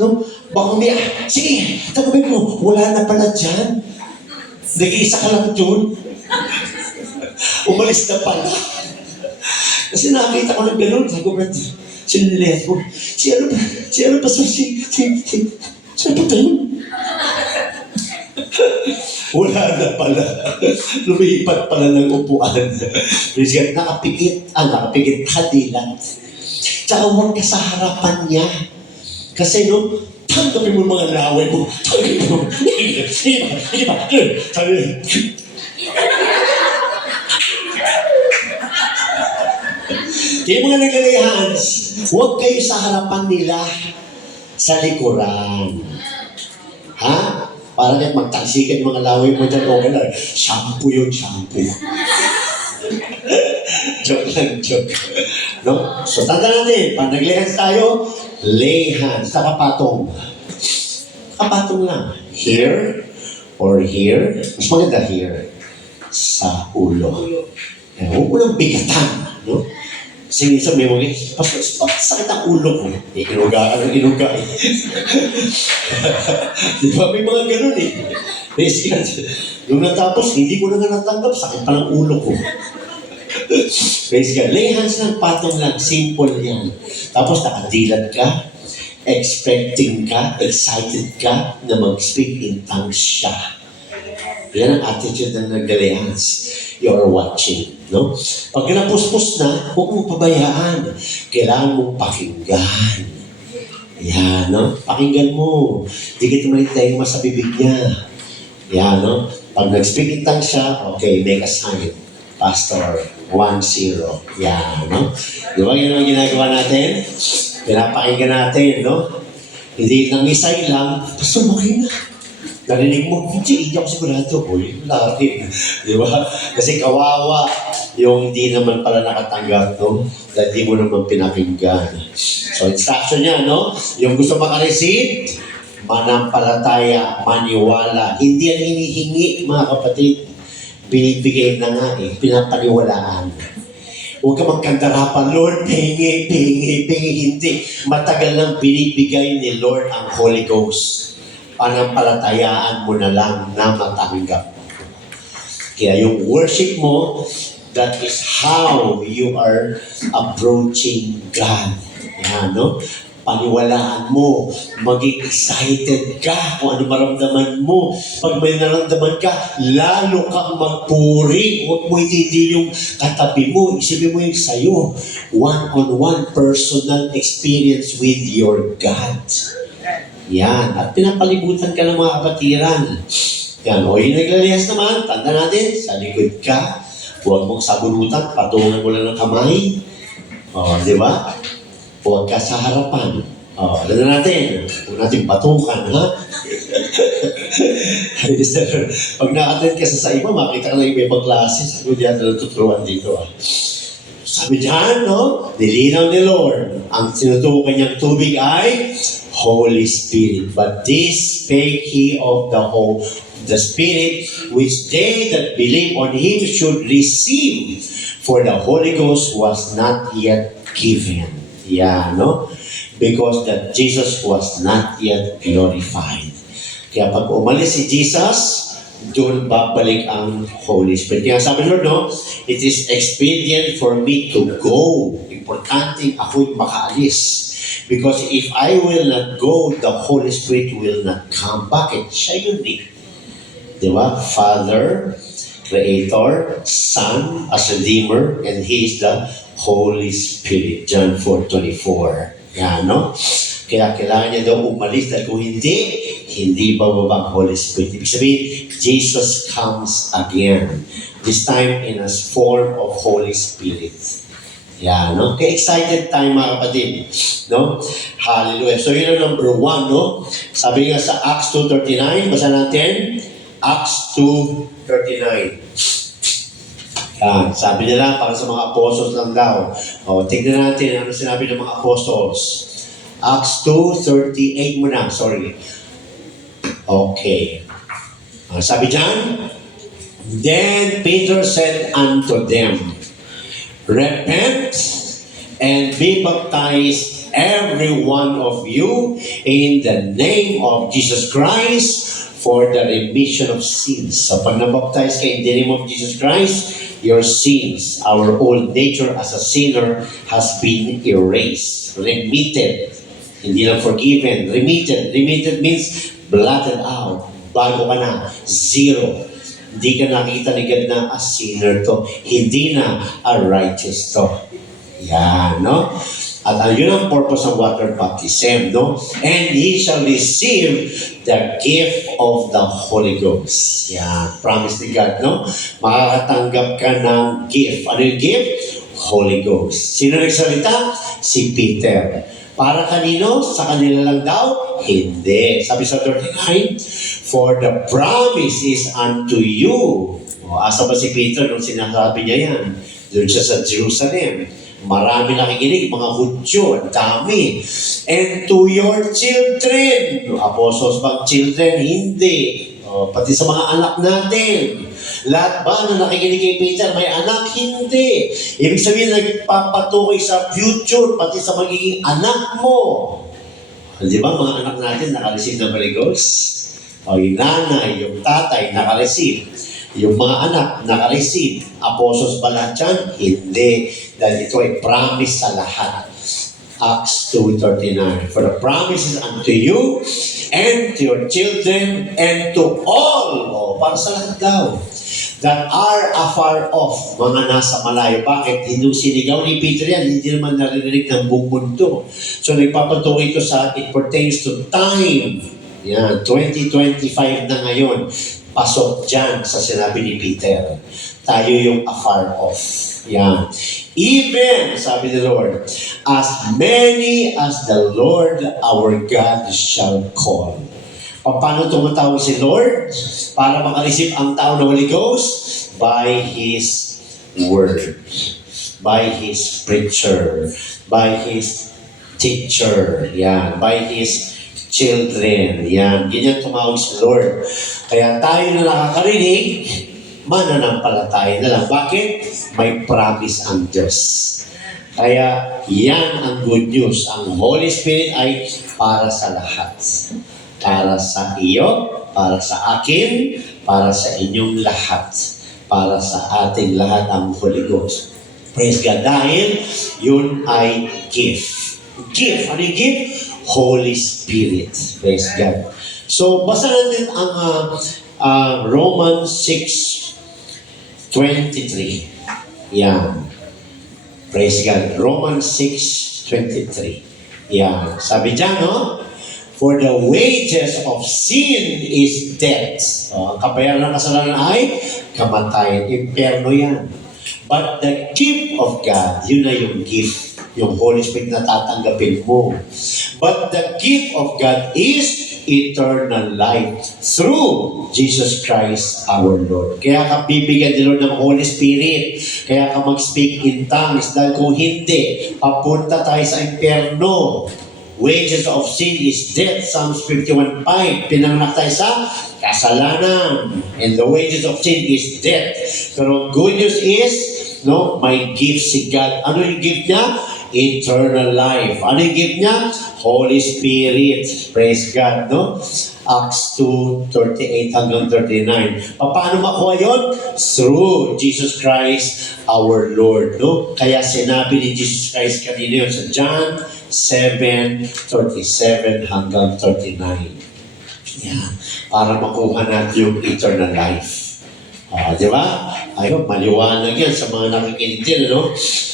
No? Baka may, sige, tanggapin mo, wala na pala dyan. Nag-iisa ka lang dyan. Umalis na pala. Kasi nakakita ko ng gano'n, sabi ko, sinilihat ko, si ano pa, saan pa tayo? Wala na pala. Lumipat pala ng upuan. Praise God, nakapikit kadilat. Tsaka huwag ka sa harapan niya. Kasi no, tanggapin mo mga laway mo. Tanggapin mo. Hindi ba? Kaya mga naglalay hands, huwag kayo sa harapan nila, sa likuran. Ha? Para kahit magtaksikan mga laway mo dyan, okay lang. Shampoo yun, shampoo. Joke lang, joke. No? So, tanda natin, pag nag-lay hands tayo, lay hands, nakapatong. Kapatong lang. Here or here. Mas maganda here. Sa ulo. Huwag mo nang bigatan. No? Kasi minsan may mga, Pastor, bakit sakit ang ulo ko? Inuga ka ng inuga eh. Di ba? May mga ganun eh. Praise God. Yung natapos, hindi ko na nga natanggap, sakit pa ng ulo ko. Praise God. Lay hands ng patong lang, simple yan. Tapos nakadilat ka, expecting ka, excited ka na mag-speak in tongues siya. Yan ang attitude ng nag-lay hands. You are watching. No? Pag napuspos na, huwag mong pabayaan. Kailangan mong pakinggan. Yan, no? Pakinggan mo. Di kita malitayin mo sa bibig niya. Yan, no? Pag nag-speak in tongues siya, okay, make a sign. Pastor, 1-0. Yan, no? Di ba yun ang ginagawa natin? Pinapakinggan natin, no? Hindi nang isay lang, Pastor, okay na. Narinig mo, hindi ako sigurado. Uy, wala rin. Di ba? Kasi kawawa yung hindi naman pala nakatanggap, no? Dahil di mo naman pinakinggan. So, instruction niya, no? Yung gusto makareceive, manampalataya, maniwala. Hindi yan hinihingi, mga kapatid. Binibigay na nga eh, pinapaniwalaan. Huwag ka magkandarapan, Lord, pingi, hindi. Matagal lang binibigay ni Lord ang Holy Ghost. Panampalatayaan mo na lang na matanggap. Kaya yung worship mo, that is how you are approaching God. Yan, no? Paniwalaan mo, maging excited ka kung ano maramdaman mo. Pag may naramdaman ka, lalo kang magpuri. Huwag mo hindi yung katabi mo, isipin mo yung sayo. One-on-one personal experience with your God. Yan. At pinapalibutan ka ng mga kapatiran. Yan. O yung naglalihas naman, tanda natin, sa likod ka. Huwag mong sabunutan, patungan mo lang ng kamay. O, di ba? Huwag ka sa harapan. O, alam na natin. Huwag natin patukan, ha? Pag nakatin ka sa iba, makita ka na iba-ibang klase. Sabi diyan na natuturuan dito, ha? Sabi diyan, no? Nilinaw ni Lord. Ang sinutukan niyang tubig ay Holy Spirit. But this spake he of the Spirit, which they that believe on him should receive, for the Holy Ghost was not yet given. Yeah, no? Because that Jesus was not yet glorified. Kaya pag umalis si Jesus, doon babalik ang Holy Spirit. Kaya sabi Lord, no? It is expedient for me to go. Importante ako'y makaalis. Because if I will not go, the Holy Spirit will not come. Bakit? Siya yun eh. Di ba? Father, Creator, Son, as Redeemer, and He is the Holy Spirit. John 4:24. Yan, no? Kaya kailangan niya daw umalis dahil kung hindi bababa ang Holy Spirit. Ibig sabihin, Jesus comes again. This time in a form of Holy Spirit. Yan, no? Kaya excited tayo mga kapatid. No? Hallelujah. So yun ang number 1, no? Sabi nga sa Acts 2:39, basa natin. Acts 2:39. Yan, sabi nila para sa mga apostles lang daw. O, tignan natin ano sinabi ng mga apostles. Acts 2:38 muna, sorry. Okay. Sabi dyan, then Peter said unto them, repent and be baptized every one of you in the name of Jesus Christ for the remission of sins. So pag nabaptize ka in the name of Jesus Christ, your sins, our old nature as a sinner has been erased, remitted. Hindi lang forgiven, remitted. Remitted means blotted out. Bago ka na, zero. Hindi ka nakita ni God na a sinner to. Hindi na a righteous to. Yan, no? At yun ang purpose ng water baptism, no? And he shall receive the gift of the Holy Ghost. Yan, promise ni God, no? Makakatanggap ka ng gift. Ano yung gift? Holy Ghost. Sino nagsalita? Si Peter. Para kanino? Sa kanila lang daw? Hindi. Sabi sa 39, for the promise is unto you. O, asa ba si Peter nung sinasabi niya yan? Doon siya sa Jerusalem. Marami nakikinig, mga Hudyo, ang dami. And to your children. Apostles bang children? Hindi. Pati sa mga anak natin. Lahat ba na nakikinig kay Peter, may anak? Hindi. Ibig sabihin, nagpapatukoy sa future, pati sa magiging anak mo. Di ba, mga anak natin nakareceive ng Holy Ghost? Yung nanay, yung tatay, nakareceive. Yung mga anak, nakareceive. Apostles ba lahat yan? Hindi. Dahil ito ay promise sa lahat. Acts 2:39. For the promise is unto you, and to your children, and to all, para sa lahat daw, that are afar off, mga nasa malayo. Bakit? Hindi sinigaw ni Peter yan, hindi naman naririnig ng buong mundo. So nagpapatukoy ito sa, it pertains to time. Yan, 2025 na ngayon. Pasok dyan sa sinabi ni Peter. Tayo yung afar off. Yan. Even, sabi ni Lord, as many as the Lord our God shall call. Paano tumatawag si Lord? Para makareceive ang tao ng Holy Ghost? By His Word. By His preacher. By His teacher. Yan. By His children. Yan. Ganyan tumawag si Lord. Kaya tayo na nakakarinig, mananampalataya na lang. Bakit? May promise ang Diyos. Kaya yan ang good news. Ang Holy Spirit ay para sa lahat. Para sa iyo, para sa akin, para sa inyong lahat. Para sa ating lahat ang Holy Ghost. Praise God. Dahil yun ay gift. Gift. Ano yung gift? Holy Spirit. Praise God. So, basa natin ang Romans 6:23. Yan. Praise God. Romans 6:23. Yan. Sabi dyan, no? For the wages of sin is death. Ang kabayaran ng kasalanan ay kamatayan. Imperno yan. But the gift of God, yun na yung gift. Yung Holy Spirit na tatanggapin mo. But the gift of God is eternal life through Jesus Christ our Lord. Kaya ka bibigyan ni Lord ng Holy Spirit. Kaya ka mag-speak in tongues. Dahil kung hindi, papunta tayo sa impyerno. Wages of sin is death. Psalms 51:5. Pinanganak tayo sa kasalanan. And the wages of sin is death. Pero good news is, no, may gift si God. Ano yung gift niya? Eternal life. Ano yung gift niya? Holy Spirit. Praise God, no? Acts 2:38 hanggang 39. Paano makuha yun? Through Jesus Christ, our Lord, no? Kaya sinabi ni Jesus Christ kanina yun sa John 7:37 hanggang 39. Yan. Para makuha natin yung eternal life. Di ba? Ayun, maliwanag yan sa mga nakikinig din, no?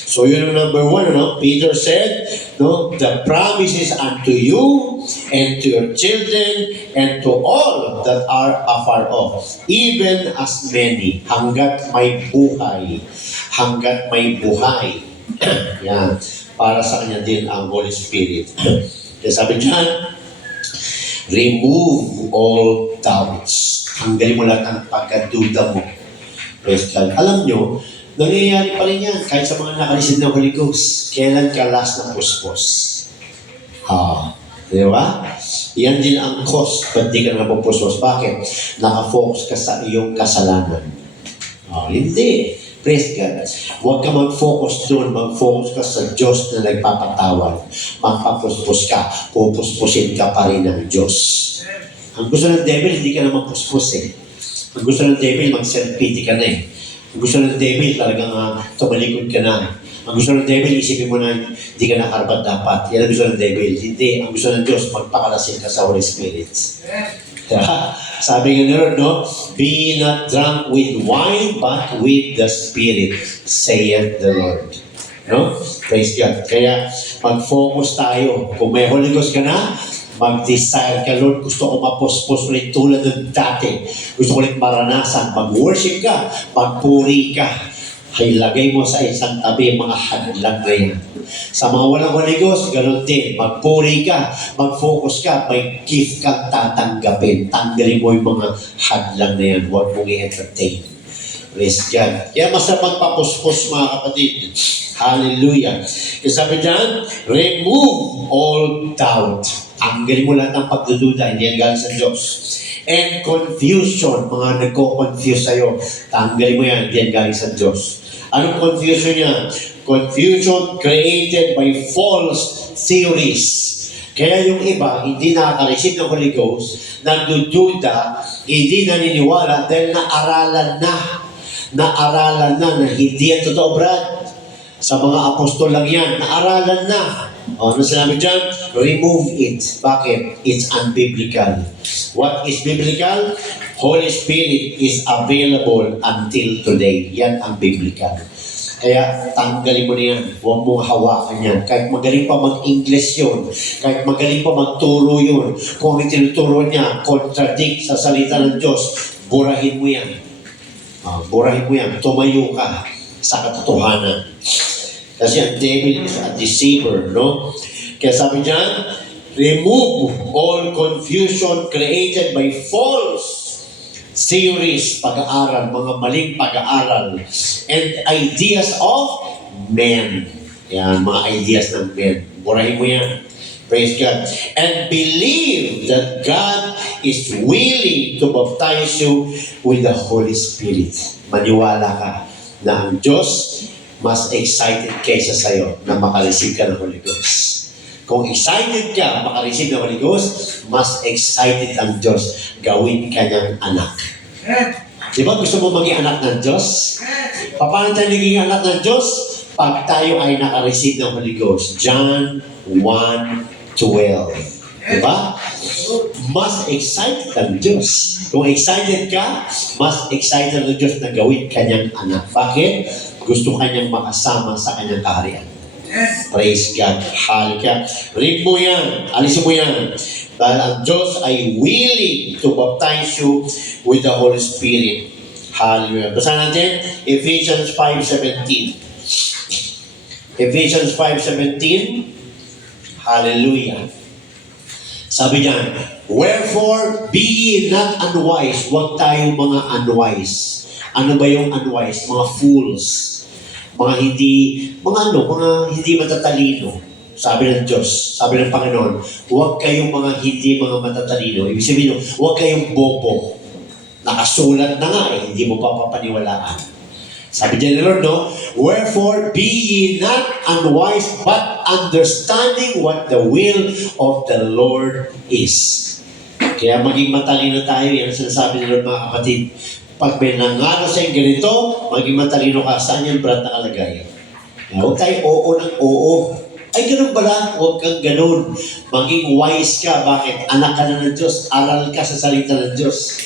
So yun ang number one, no? Peter said, no, the promise is unto you and to your children and to all that are afar off, even as many, hanggat may buhay. Hanggat may buhay. Yan. Para sa kanya din ang Holy Spirit. Kaya sabi dyan, remove all doubts. Hanggalin mo lahat ng pagkaduda mo. Praise God. Alam nyo, nangyayari pa rin yan kahit sa mga nakareceive ng Holy Ghost. Kailan ka last na puspos? Di ba? Yan din ang cause ba't di ka na puspos. Bakit? Nakafocus ka sa iyong kasalanan. Hindi. Praise God. Huwag ka mag-focus doon. Mag-focus ka sa Diyos na nagpapatawad. Magpapuspos ka. Pupuspusin ka pa rin ng Diyos. Ang gusto ng devil, hindi ka na magpuspos eh. Ang gusto ng devil, mag-self-pity ka na eh. Ang gusto ng devil, talagang tumalikod ka na. Ang gusto ng devil, isipin mo na hindi ka nakarapat dapat. Yan ang gusto ng devil. Hindi. Ang gusto ng Diyos, magpakalasin ka sa Holy Spirit. Sabi nga ni Lord, no? Be not drunk with wine, but with the Spirit, saith the Lord. No? Praise God. Kaya, mag-focus tayo. Kung may Holy Ghost ka na, mag-desire ka, Lord, gusto ko mapospos ulit tulad ng dati. Gusto ko ulit maranasan. Mag-worship ka, magpuri ka. Ilagay mo sa isang tabi mga hadlang na yan. Sa mga walang Holy Ghost, ganoon din. Magpuri ka, mag-focus ka, may gift kang tatanggapin. Tanggalin mo yung mga hadlang na yan. Huwag mong i-entertain. Praise God. Kaya masarap magpapuspos mga kapatid. Hallelujah. Kaya sabi dyan, remove all doubt. Tanggalin mo lahat ng pagdududa, hindi yan galing sa Diyos. And confusion, mga nagko-confuse sa'yo, tanggalin mo yan, hindi yan galing sa Diyos. Anong confusion yan? Confusion created by false theories. Kaya yung iba, hindi nakaka-receive ng Holy Ghost, nagdududa, hindi naniniwala dahil naaralan na hindi yan totoo, Brad. Sa mga apostol lang yan, naaralan na. O, ano sinabi dyan? Remove it. Bakit? It's unbiblical. What is biblical? Holy Spirit is available until today. Yan ang biblical. Kaya tanggalin mo na yan. Huwag mong hawakan yan. Kahit magaling pa mag-English yun, kahit magaling pa magturo yun, kung ang tinuturo niya, contradict sa salita ng Diyos, burahin mo yan. Burahin mo yan. Tumayo ka sa katotohanan. Kasi ang devil is a deceiver, no? Kaya sabi niya, remove all confusion created by false theories, pag-aaral, mga maling pag-aaral, and ideas of men. Yan, mga ideas ng men. Burahin mo yan. Praise God. And believe that God is willing to baptize you with the Holy Spirit. Maniwala ka na ang Diyos mas excited kaysa sa'yo na makareceive ka ng Holy Ghost. Kung excited ka makareceive ng Holy Ghost, mas excited ang Diyos gawin kanyang anak. Di ba gusto mo maging anak ng Diyos? Paano tayo naging anak ng Diyos? Pag tayo ay nakareceive ng Holy Ghost. John 1:12. Diba? Mas excited ang Diyos. Kung excited ka, mas excited ang Diyos na gawin kanyang anak. Bakit? Gusto kanyang makasama sa kanyang kaharian. Praise God. Hallelujah. Read mo yan. Alisin mo yan. Dahil ang Diyos ay willing to baptize you with the Holy Spirit. Hallelujah. Basahin natin, Ephesians 5:17. Ephesians 5:17. Hallelujah. Sabi niya, wherefore, be ye not unwise. Huwag tayong mga unwise. Ano ba yung unwise? Mga fools. Mga hindi matatalino. Sabi ng Diyos, sabi ng Panginoon, huwag kayong hindi mga matatalino. Ibig sabihin, huwag kayong bobo. Nakasulat na nga hindi mo papapaniwalaan. Sabi niya ni Lord, no? Wherefore, be ye not unwise, but understanding what the will of the Lord is. Kaya maging matalino tayo, yan ang sinasabi ni Lord, mga kapatid. Pag may nangano sa ganito, maging matalino ka. Saan yan, Brad, nakalagay? Huwag tayo oo ng oo. Ay, ganun pala. Huwag kang ganun. Maging wise ka. Bakit? Anak ka na ng Diyos. Aral ka sa salita ng Diyos.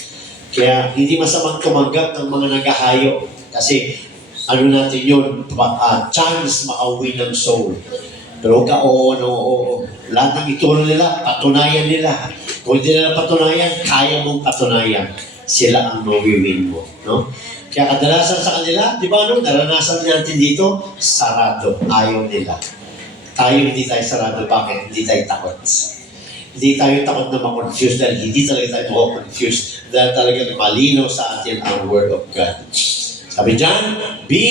Kaya hindi masamang tumanggap ng mga naghahayo. Kasi ano natin yun, chance makauwi ng soul. Pero huwag ka oo na oo. Lahat ng ituro nila, patunayan nila. Kung hindi nila patunayan, kaya mong patunayan. Sila ang mawiwin mo. No? Kaya kadalasan sa kanila, di ba naranasan natin dito, sarado. Ayaw nila. Tayo hindi tayo sarado. Bakit? Hindi tayo takot. Hindi tayo takot na ma-confuse dahil hindi talaga tayo ma-confuse dahil talaga malinaw sa atin ang Word of God. Sabi dyan, be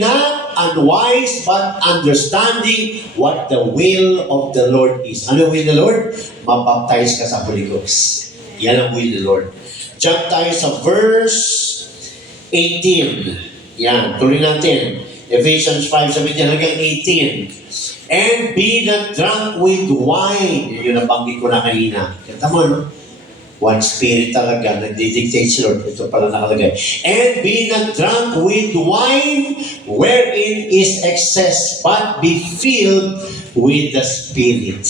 not unwise but understanding what the will of the Lord is. Ano will the Lord? Mabaptize ka sa Holy Ghost. Yan ang will the Lord. Jump tayo sa verse 18. Yan, tuloy natin. Ephesians 5:17 hanggang 18. And be not drunk with wine. Yun yung nabanggit ko na kanina. Kata mo, no? One Spirit talaga, nagdidictate si Lord. Ito pala nakalagay. And be not drunk with wine, wherein is excess, but be filled with the Spirit.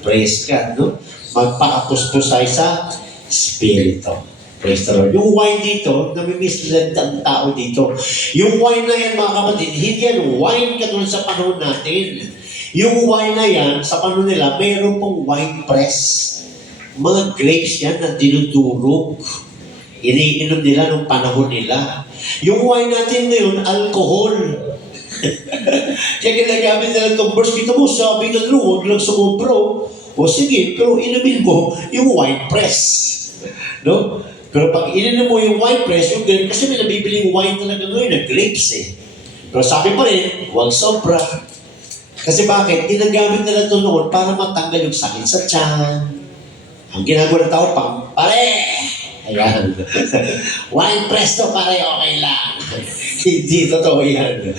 Praise God, no? Magpakapuspusay sa Spirito. Praise the Lord. Yung wine dito, nami-mislead ang tao dito. Yung wine na yan, mga kapatid, hindi yan wine katulad sa panahon natin. Yung wine na yan, sa panahon nila, mayroon pong wine press. Mga grapes yan na dinudurog. Iniinom nila nung panahon nila. Yung wine natin ngayon, alcohol. Kaya ginagamit nila itong verse. Kita mo, sabi ng Lord, huwag lang sumubro. O sige, pero inumin mo yung wine press. No? Pero pag ininom mo yung wine press, yung ganun, kasi may nabibiling wine talaga ngayon na grapes eh. Pero sabi pa rin, huwag sobra. Kasi bakit? Ginagamit nila ito noon para matanggal yung sakit sa tiyan. Ang ginagawa ng tao, pare! Ayan. Wine presto, pare, okay lang. Hindi totoo yan.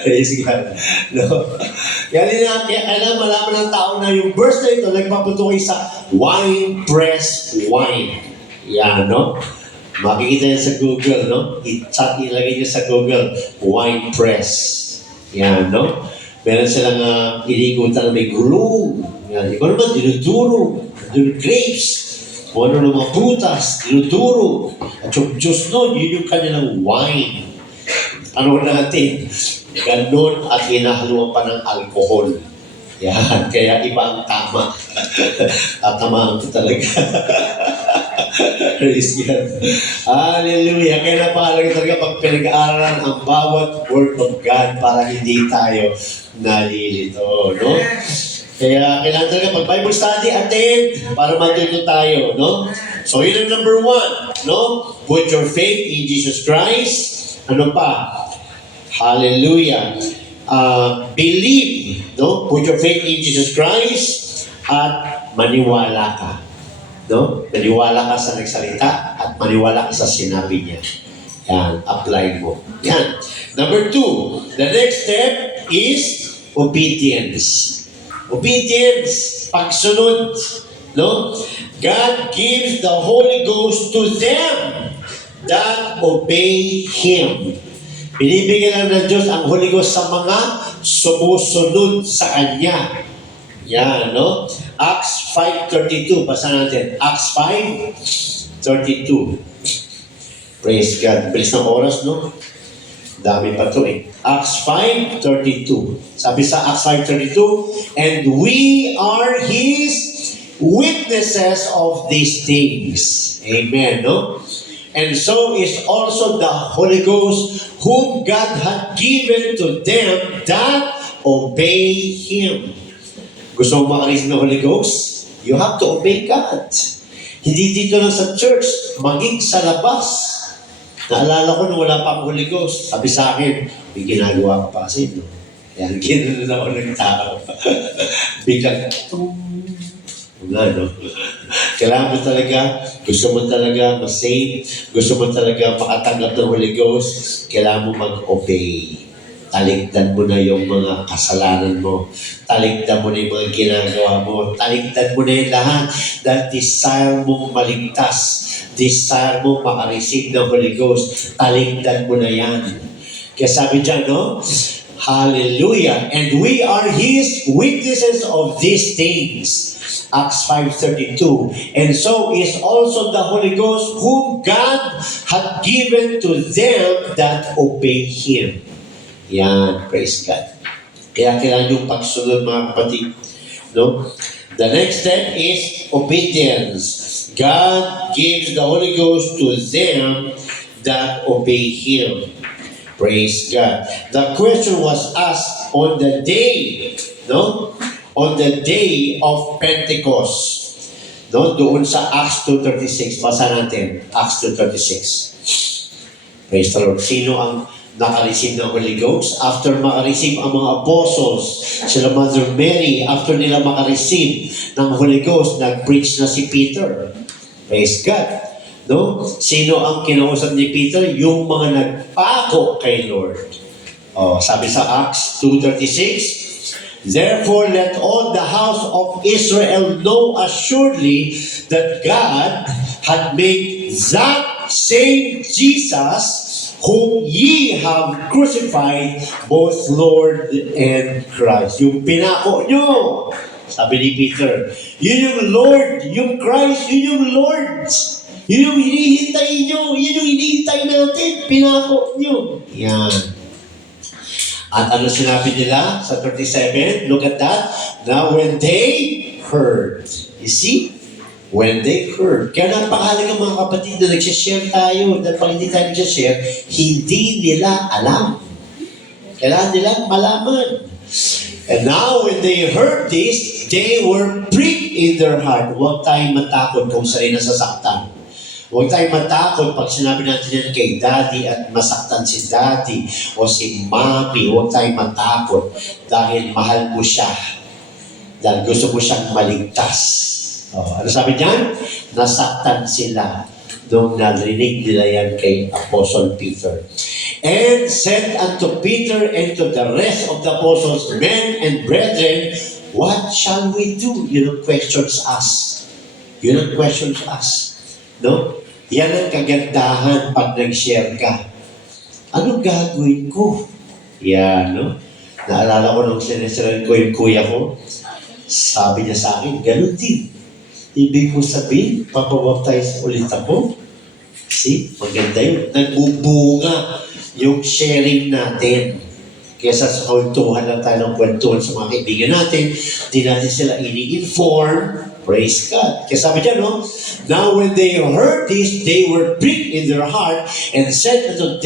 Praise God. No? Kaya kailangan malaman ng tao na yung verse na ito, nagpaputukoy sa wine press wine. Yan, no? Makikita yan sa Google, no? Ilagay niyo sa Google, wine press. Yan, no? Meron silang inikutan na may glue. Yan. Ikaw naman, dinuduro. Grapes. Kung ano ng mga putas, dinuduro. At yung juice nun, yun yung kanilang wine. Ano natin? Ganon at hinahaluan pa ng alcohol. Yan. Kaya iba ang tama. At tamaan ko talaga. Praise God. Hallelujah. Kaya napakalaga talaga pag pinag-aaralan ang bawat word of God para hindi tayo nalilito, no? Kaya kailangan talaga pag Bible study, attend para matuto tayo, no? So yun ang number 1, no? Put your faith in Jesus Christ. Ano pa? Hallelujah. Believe, no? Put your faith in Jesus Christ at maniwala ka. No? Maniwala ka sa nagsalita at maniwala ka sa sinabi niya. Yan, apply mo. Yan. Number 2, the next step is obedience. Obedience, pagsunod. No? God gives the Holy Ghost to them that obey Him. Binibigyan lang ng Diyos ang Holy Ghost sa mga sumusunod sa Kanya. Yan, no? Acts 5:32, basa natin. Acts 5:32. Praise God. Bilis ng oras, no? Dami pa to eh. Acts 5:32. Sabi sa Acts 5:32, and we are His witnesses of these things. Amen, no? And so is also the Holy Ghost whom God had given to them that obey Him. Gusto mo makarisip ng Holy Ghost? You have to obey God. Hindi dito lang sa church, maging sa labas. Naalala ko nung wala pa akong Holy Ghost. Sabi sa akin, may ginagawa ka pa kasi, no? Yan, ginanon ako ng tao. Biglang, wala, no? Kailangan mo talaga, gusto mo talaga ma-save, gusto mo talaga makatanggap ng Holy Ghost, kailangan mo mag-obey. Taligdan mo na yung mga kasalanan mo. Taligdan mo na yung mga ginagawa mo. Taligdan mo na yung lahat dahil desire mong maligtas. Desire mong makareceive ng Holy Ghost. Taligdan mo na yan. Kaya sabi dyan, no? Hallelujah. And we are His witnesses of these things. Acts 5:32. And so is also the Holy Ghost whom God had given to them that obey Him. Yan, praise God. Kaya kailangan yung pagsunod, mga kapatid. No? The next step is obedience. God gives the Holy Ghost to them that obey Him. Praise God. The question was asked on the day, no? On the day of Pentecost. No? Doon sa Acts 2:36. Basa natin, Acts 2:36. Praise the Lord. Sino ang naka-receive ng Holy Ghost? After maka-receive ang mga apostles, sila Mother Mary, after nila maka-receive ng Holy Ghost, nag-preach na si Peter. Praise God. No? Sino ang kinausap ni Peter? Yung mga nagpako kay Lord. Sabi sa Acts 2:36, therefore let all the house of Israel know assuredly that God had made that same Jesus whom ye have crucified, both Lord and Christ. Yung pinako nyo, sabi ni Peter, yun yung Lord, yung Christ, yun yung Lord. Yun yung hinihintay nyo, yun yung hinihintay natin, pinako nyo. Yan. At ano sinabi nila sa 37? Look at that. Now when they heard, you see? When they heard. Kaya napakahalaga mga kapatid na nagsishare tayo. Dahil pag hindi tayo nagsishare, hindi nila alam. Kailangan nila malaman. And now when they heard this, they were pricked in their heart. Huwag tayong matakot kung sa'yo nasasaktan. Huwag tayong matakot pag sinabi natin yan kay daddy at masaktan si daddy o si mommy. Huwag tayong matakot dahil mahal mo siya. Dahil gusto mo siyang maligtas. Ano sabi niyan? Nasaktan sila nung narinig nila yan kay Apostle Peter. And said unto Peter and to the rest of the apostles, men and brethren, what shall we do? Yun ang questions us. Yun ang questions us. No? Yan ang kagandahan pag nag-share ka. Anong gagawin ko? Yan, no? Naalala ko nung sinisiran ko yung kuya ko. Sabi niya sa akin, ganun din. Ibig ko sabihin, papabaptize ulit ako. See? Maganda yun. Nagbubunga yung sharing natin. Kesa sa kwentuhan lang tayo ng kwentuhan sa mga kaibigan natin, di natin sila ini-inform. Praise God. Kaya sabi dyan, no? Now when they heard this, they were pricked in their heart and said unto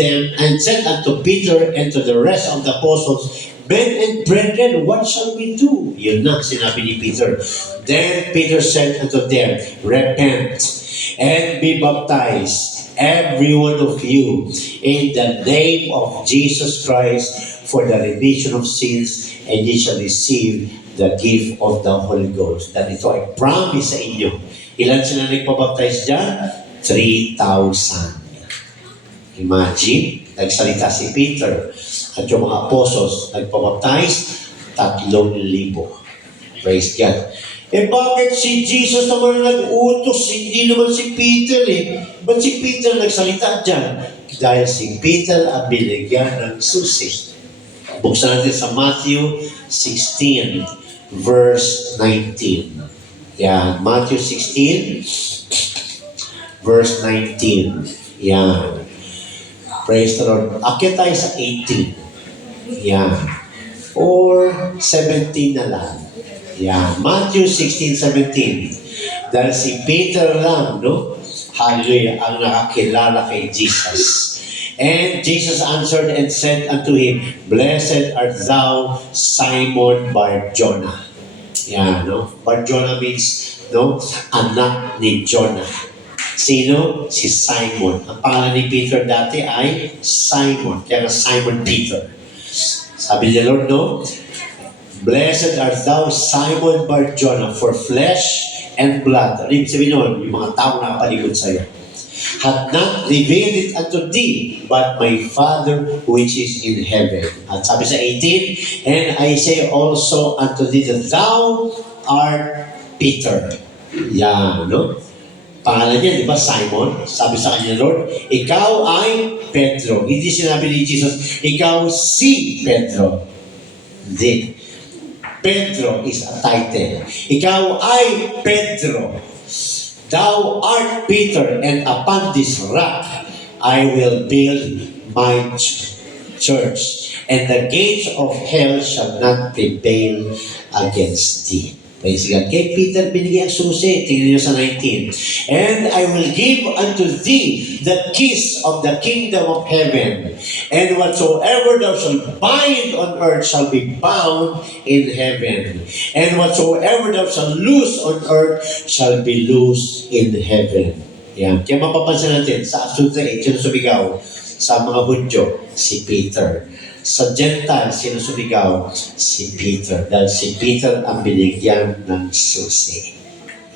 Peter and to the rest of the apostles, men and brethren, what shall we do? Yun na, sinabi ni Peter. Then Peter said unto them, repent and be baptized, every one of you, in the name of Jesus Christ, for the remission of sins, and ye shall receive the gift of the Holy Ghost. That ito ay promise sa inyo. Ilan sila nagpabaptize dyan? 3,000. Imagine, nagsalita si Peter at yung mga apostles nagpabaptize 3,000. Praise God. Eh bakit si Jesus naman nag-utos? Hindi naman si Peter eh. Ba't si Peter nagsalita dyan? Dahil si Peter ang binigyan ng susi. Buksan natin sa Matthew 16, verse 19. Yan, Matthew 16, verse 19. Yan. Praise the Lord. Akit tayo sa 18. Yan. Or 17 na lang. Yan. Matthew 16:17. Dahil si Peter lang, no? Hallelujah, ang nakakilala kay Jesus. And Jesus answered and said unto him, blessed art thou, Simon Bar-Jonah. Yan, no? Bar-Jonah means, no? Anak ni Jonah. Sino? Si Simon. Ang pangalan ni Peter dati ay Simon. Kaya Simon Peter. Sabi ni Lord, no? Blessed art thou, Simon Bar-Jonah, for flesh and blood. Ano yung sabihin nun? Yung mga tao na paligod sa'yo. Hath not revealed it unto thee, but my Father which is in heaven. At sabi sa 18, and I say also unto thee that thou art Peter. Yan, no? Pangalan niya, di ba, Simon? Sabi sa kanya, Lord, ikaw ay Pedro. Hindi sinabi ni Jesus, ikaw si Pedro. Hindi. Pedro is a title. Ikaw ay Pedro. Thou art Peter, and upon this rock I will build my church, and the gates of hell shall not prevail against thee. Praise God. Kay Peter binigay ang susi. Tingnan nyo sa 19. And I will give unto thee the keys of the kingdom of heaven. And whatsoever thou shalt bind on earth shall be bound in heaven. And whatsoever thou shalt loose on earth shall be loosed in heaven. Yan. Kaya mapapansin natin, sa Asunta 8, sino sumigaw? Sa mga Hudyo, si Peter. Sa Gentile, sino sumigaw? Si Peter. Dahil si Peter ang binigyan ng susi.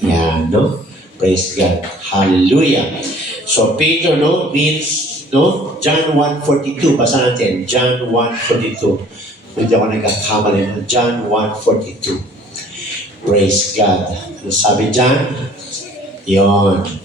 Yan, no? Praise God. Hallelujah. So, Peter, no, means, no? John 1:42. Basa natin. John 1:42. Hindi ako nagkakamali. No? John 1:42. Praise God. Ano sabi dyan? Yon.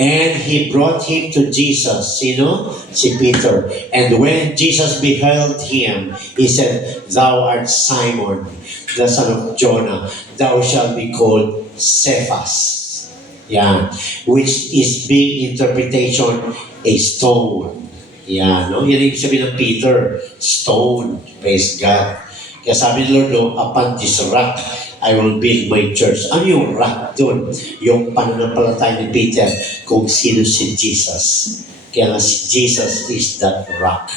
And he brought him to Jesus. Sino? Si Peter. And when Jesus beheld him, he said, thou art Simon, the son of Jonah. Thou shalt be called Cephas. Yan. Which is big interpretation, a stone. Yan. No? Yan yung sabi ng Peter. Stone. Praise God. Kaya sabi ni Lord, no, upon this rock, I will build my church. Ano yung rock doon? Yung pananampalataya ni Peter kung sino si Jesus. Kaya nga si Jesus is that rock.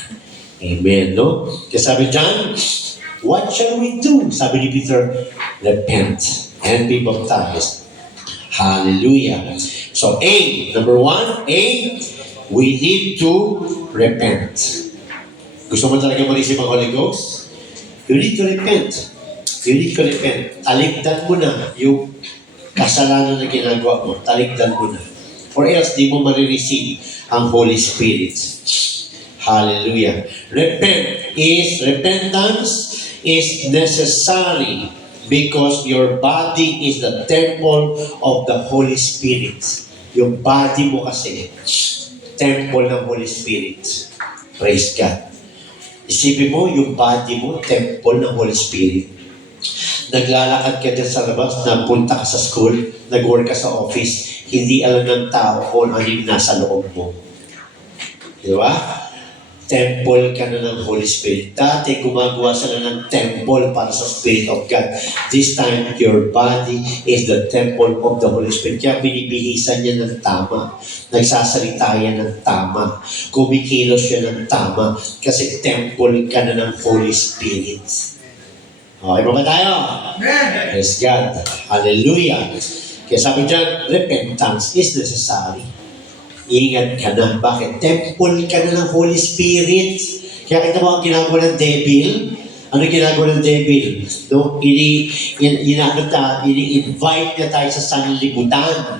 Amen, no? Kaya sabi dyan, what shall we do? Sabi ni Peter, repent and be baptized. Hallelujah. So A, number one, A, we need to repent. Gusto mo talaga mag-isip ang Holy Ghost? You need to repent. You need to repent. Taligdan mo na yung kasalanan na ginagawa mo. Taligdan mo na. Or else, di mo marireceive ang Holy Spirit. Hallelujah. Repentance is necessary because your body is the temple of the Holy Spirit. Yung body mo kasi, temple ng Holy Spirit. Praise God. Isipin mo, yung body mo, temple ng Holy Spirit. Naglalakad ka dyan sa labas, nagpunta ka sa school, nag-work ka sa office, hindi alam ng tao kung ano yung nasa loob mo. Di ba? Temple ka na ng Holy Spirit. Dati, gumagawa sila ng temple para sa Spirit of God. This time, your body is the temple of the Holy Spirit. Kaya binibihisan niya ng tama. Nagsasalita yan ng tama. Kumikilos siya ng tama. Kasi temple ka na ng Holy Spirit. Okay ba tayo? Praise God. Hallelujah. Kaya sabi dyan, repentance is necessary. Ingat ka na. Bakit? Temple ka na ng Holy Spirit. Kaya kita mo ang ginagawa ng devil. Ano ginagawa ng devil? No? Ini-invite niya tayo sa sanlibutan.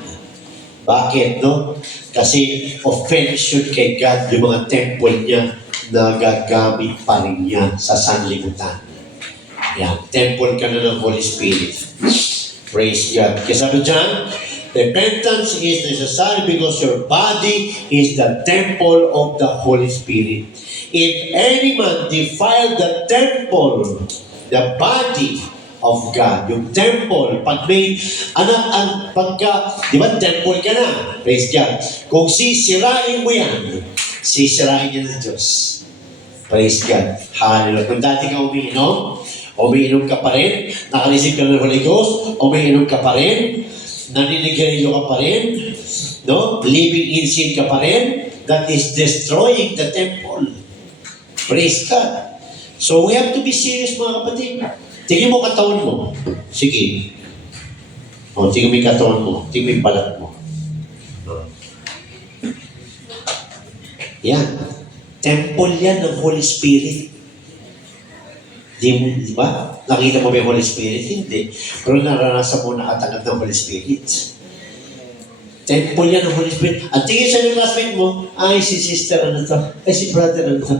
Bakit? No? Kasi offension kay God yung mga temple niya na gagamit pa rin niya sa sanlibutan. Yan. Temple ka na ng Holy Spirit. Praise God. Kaya sabi dyan, repentance is necessary because your body is the temple of the Holy Spirit. If any man defile the temple, the body of God, yung temple, pag may di ba temple ka na? Praise God. Kung sisirain mo yan, sisirain niya ng Diyos. Praise God. Hallelujah. Kung dati ka umiinom ka pa rin, nakalisip ka ng Holy Ghost, umiinom ka pa rin, naninigarilyo ka pa rin, no? Living in sin ka pa rin, that is destroying the temple. Praise God. So we have to be serious, mga kapatid. Tingin mo katawan mo. Sige. Tingin mo yung katawan mo. Tingin mo yung balat mo. Yan. Temple yan ng Holy Spirit. Di ba? Nakita mo ba yung Holy Spirit? Hindi. Pero naranasan mo nakatanggap ng Holy Spirit. Temple yan ng Holy Spirit. At tingin sa yung classmate mo, ay si sister ano to? Ay si brother ano to?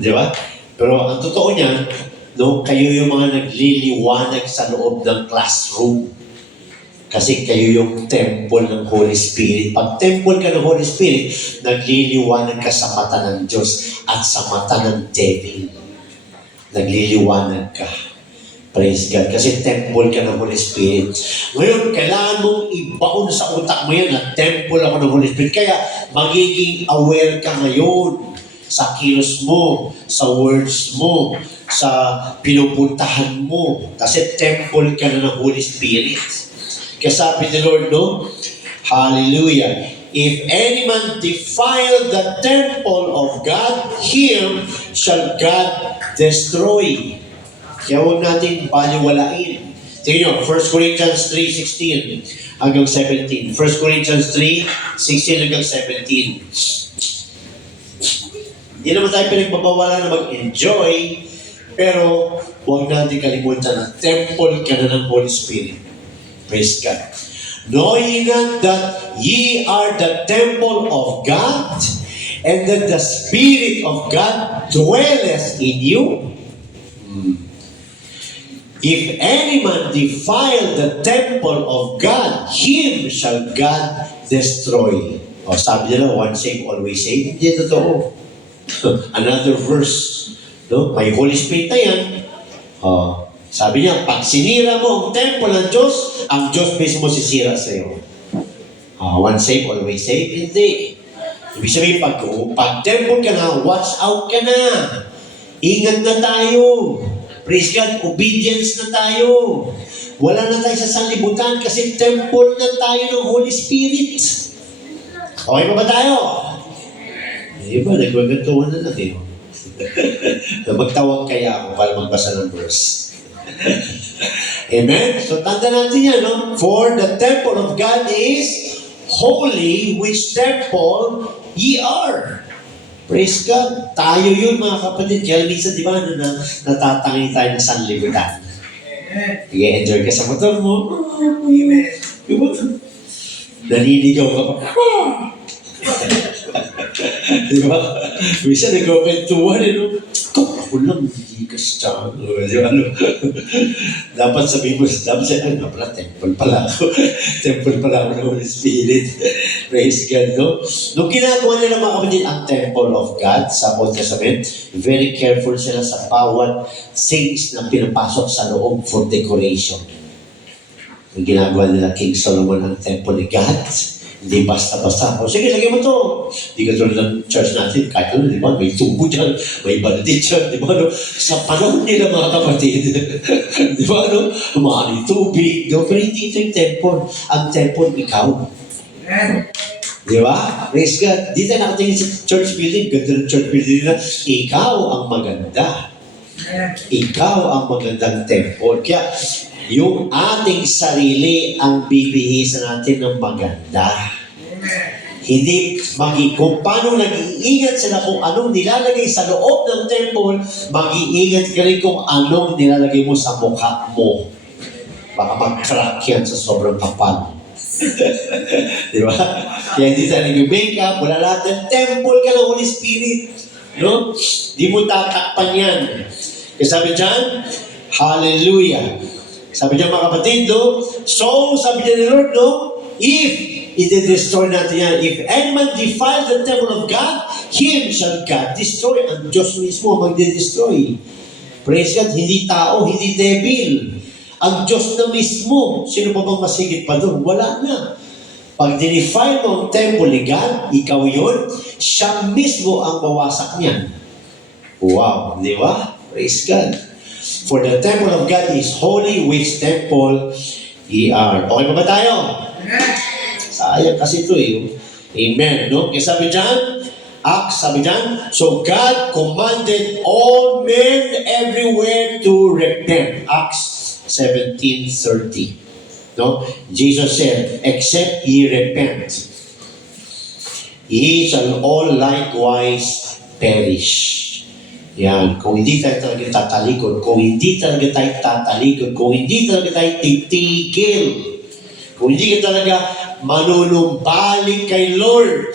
Di ba? Pero ang totoo niyan, no, kayo yung mga nagliliwanag sa loob ng classroom. Kasi kayo yung temple ng Holy Spirit. Pag temple ka ng Holy Spirit, nagliliwanag ka sa mata ng Diyos at sa mata ng devil. Nagliliwanag ka. Praise God. Kasi temple ka ng Holy Spirit. Ngayon, kailangan mong ibaon sa utak mo yan na temple ako ng Holy Spirit. Kaya, magiging aware ka ngayon sa kilos mo, sa words mo, sa pinupuntahan mo. Kasi temple ka na ng Holy Spirit. Kaya sabi ni Lord, no? Hallelujah. If any man defile the temple of God, him shall God destroy. Kaya huwag natin baliwalain. Tingnan nyo, 1 Corinthians 3:16 hanggang 17. 1 Corinthians 3:16 hanggang 17. Hindi naman tayo pinagbabawalan na mag-enjoy, pero huwag natin kalimutan na temple ka na ng Holy Spirit. Praise God. Know ye not that ye are the temple of God, and that the Spirit of God dwelleth in you? If any man defile the temple of God, him shall God destroy. O sabi nila, once saved, always saved. Hindi totoo. Another verse. No? May Holy Spirit na yan. Sabi niya, pag sinira mo ang temple ng Diyos, ang Diyos mismo sisira sa iyo. Once saved, always saved. Hindi. Ibig sabihin, pag temple ka na, watch out ka na. Ingat na tayo. Praise God, obedience na tayo. Wala na tayo sa sanlibutan kasi temple na tayo ng Holy Spirit. Okay pa ba tayo? Iba, nagwagantuhan na natin. Magtawag kaya ako para magbasa ng verse. Amen? So, tanda natin yan, no? For the temple of God is holy, which temple ye are. Praise God. Tayo yun, mga kapatid. Kaya minsan, di ba, natatangi tayo ng sanlibutan. I-enjoy ka sa motor mo. Amen. Diba? Naninigaw ka pa. Di ba? Minsan nagkakwentuhan, no? Ako lang, hindi ka siya. Di ba? Dapat sabihin mo, dapat siya, nga pala, temple pala ako. Temple pala ako ng Holy Spirit. Praise God, no? Nung ginagawa nila mga kapatid ang temple of God sa Old Testament, very careful sila sa bawat things na pinapasok sa loob for decoration. Nung ginagawa nila King Solomon ang temple ni God, hindi basta-basta. O sige, lagyan mo to. Hindi ka tulad ng church natin. Kahit ano, di ba? May tubo dyan. May balde dyan. Di ba? No? Sa panahon nila, mga kapatid. Di ba? No? Maraming tubig. Di ba? Pero hindi ito yung temple. Ang temple, ikaw. Di ba? Praise God. Di tayo nakatingin sa church building. Ganda ng church building na ikaw ang maganda. Ikaw ang magandang temple. Kaya, yung ating sarili ang bibihisan natin ng maganda. Hindi kung paano nag-iingat sila kung anong nilalagay sa loob ng temple, mag-iingat ka rin kung anong nilalagay mo sa mukha mo. Baka mag-crack yan sa sobrang kapal. Di ba? Kaya hindi tayo nag-makeup, wala lahat ng temple ka ng Holy Spirit. No? Di mo tatakpan yan. Kaya sabi dyan, hallelujah. Sabi niya mga kapatid, no? So, sabi niya ni Lord, no? If i-destroy natin yan, if any man defile the temple of God, him shall God destroy. Ang Diyos mismo magde-destroy. Praise God, hindi tao, hindi devil. Ang Diyos na mismo, sino pa bang masigit pa doon? Wala na. Pag dinefile mo ang temple ni God, ikaw yun, siya mismo ang bawasak niyan. Wow, di ba? Praise God. For the temple of God is holy, which temple ye are. Okay pa ba tayo? Sayang kasi ito eh. Amen. No? Kaya sabi dyan, Acts, sabi dyan, so God commanded all men everywhere to repent. Acts 17:30. No? Jesus said, except ye repent, ye shall all likewise perish. Yan, kung hindi tayo talaga tatalikod, kung hindi talaga tayo tatalikod, kung hindi talaga tayo titigil, kung hindi ka talaga manunumbalik kay Lord,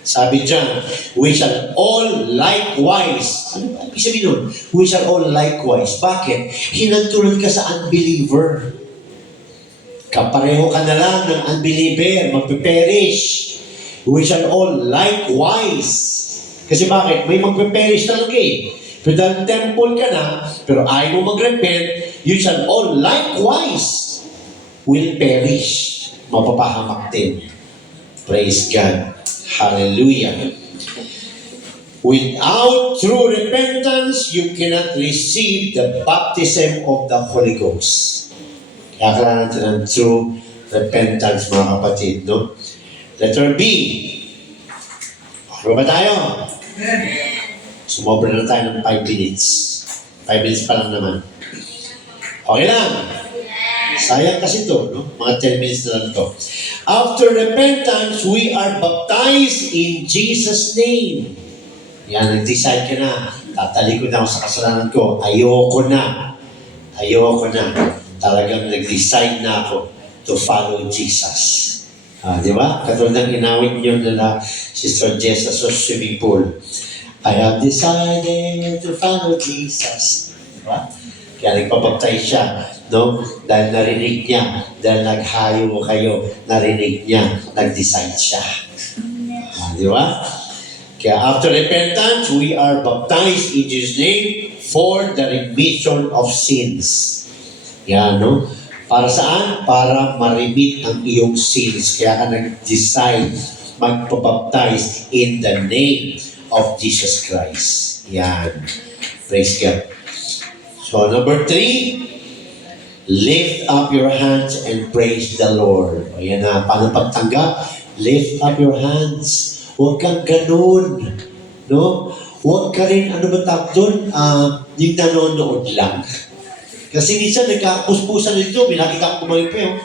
sabi dyan, we shall all likewise. Ano ba ibig sabihin nun? We shall all likewise. Bakit? Hinantulad ka sa unbeliever. Kapareho ka na lang ng unbeliever, magpe-perish. We shall all likewise. Kasi bakit? May magpe-perish talaga eh. Pero dahil temple ka na, pero ayaw mo mag-repent, you shall all likewise will perish. Mapapahamak din. Praise God. Hallelujah. Without true repentance, you cannot receive the baptism of the Holy Ghost. Kaya kailangan natin ng true repentance, mga kapatid. No? Letter B. Ano ba tayo? Sumobra na tayo ng 5 minutes. 5 minutes pa lang naman. Okay lang. Sayang kasi ito, no? Mga 10 minutes na lang ito. After repentance, we are baptized in Jesus' name. Yan, nag-decide ka na. Tatalikod na ako sa kasalanan ko. Ayoko na. Talagang nag-decide na ako to follow Jesus. Di ba? Katulad ng inawit niyo nila Sister Jess sa swimming pool. I have decided to follow Jesus. Di ba? Kaya nagpapagtay siya, no? Dahil narinig niya, dahil naghayo kayo, narinig niya, nag-decide siya. Di ba? Kaya after repentance, we are baptized in Jesus' name for the remission of sins. Yan, no? Para saan? Para ma-remit ang iyong sins. Kaya ka nag-decide magpapaptize in the name of Jesus Christ. Yan. Praise God. So, number 3, lift up your hands and praise the Lord. Ayan na, paano pagtanggap? Lift up your hands. Huwag kang ganun. No? Huwag ka rin, ano ba tawag doon? Yung nanonood lang. Kasi minsan nagkakapuspusan dito, may nakita ko kumain pa yun.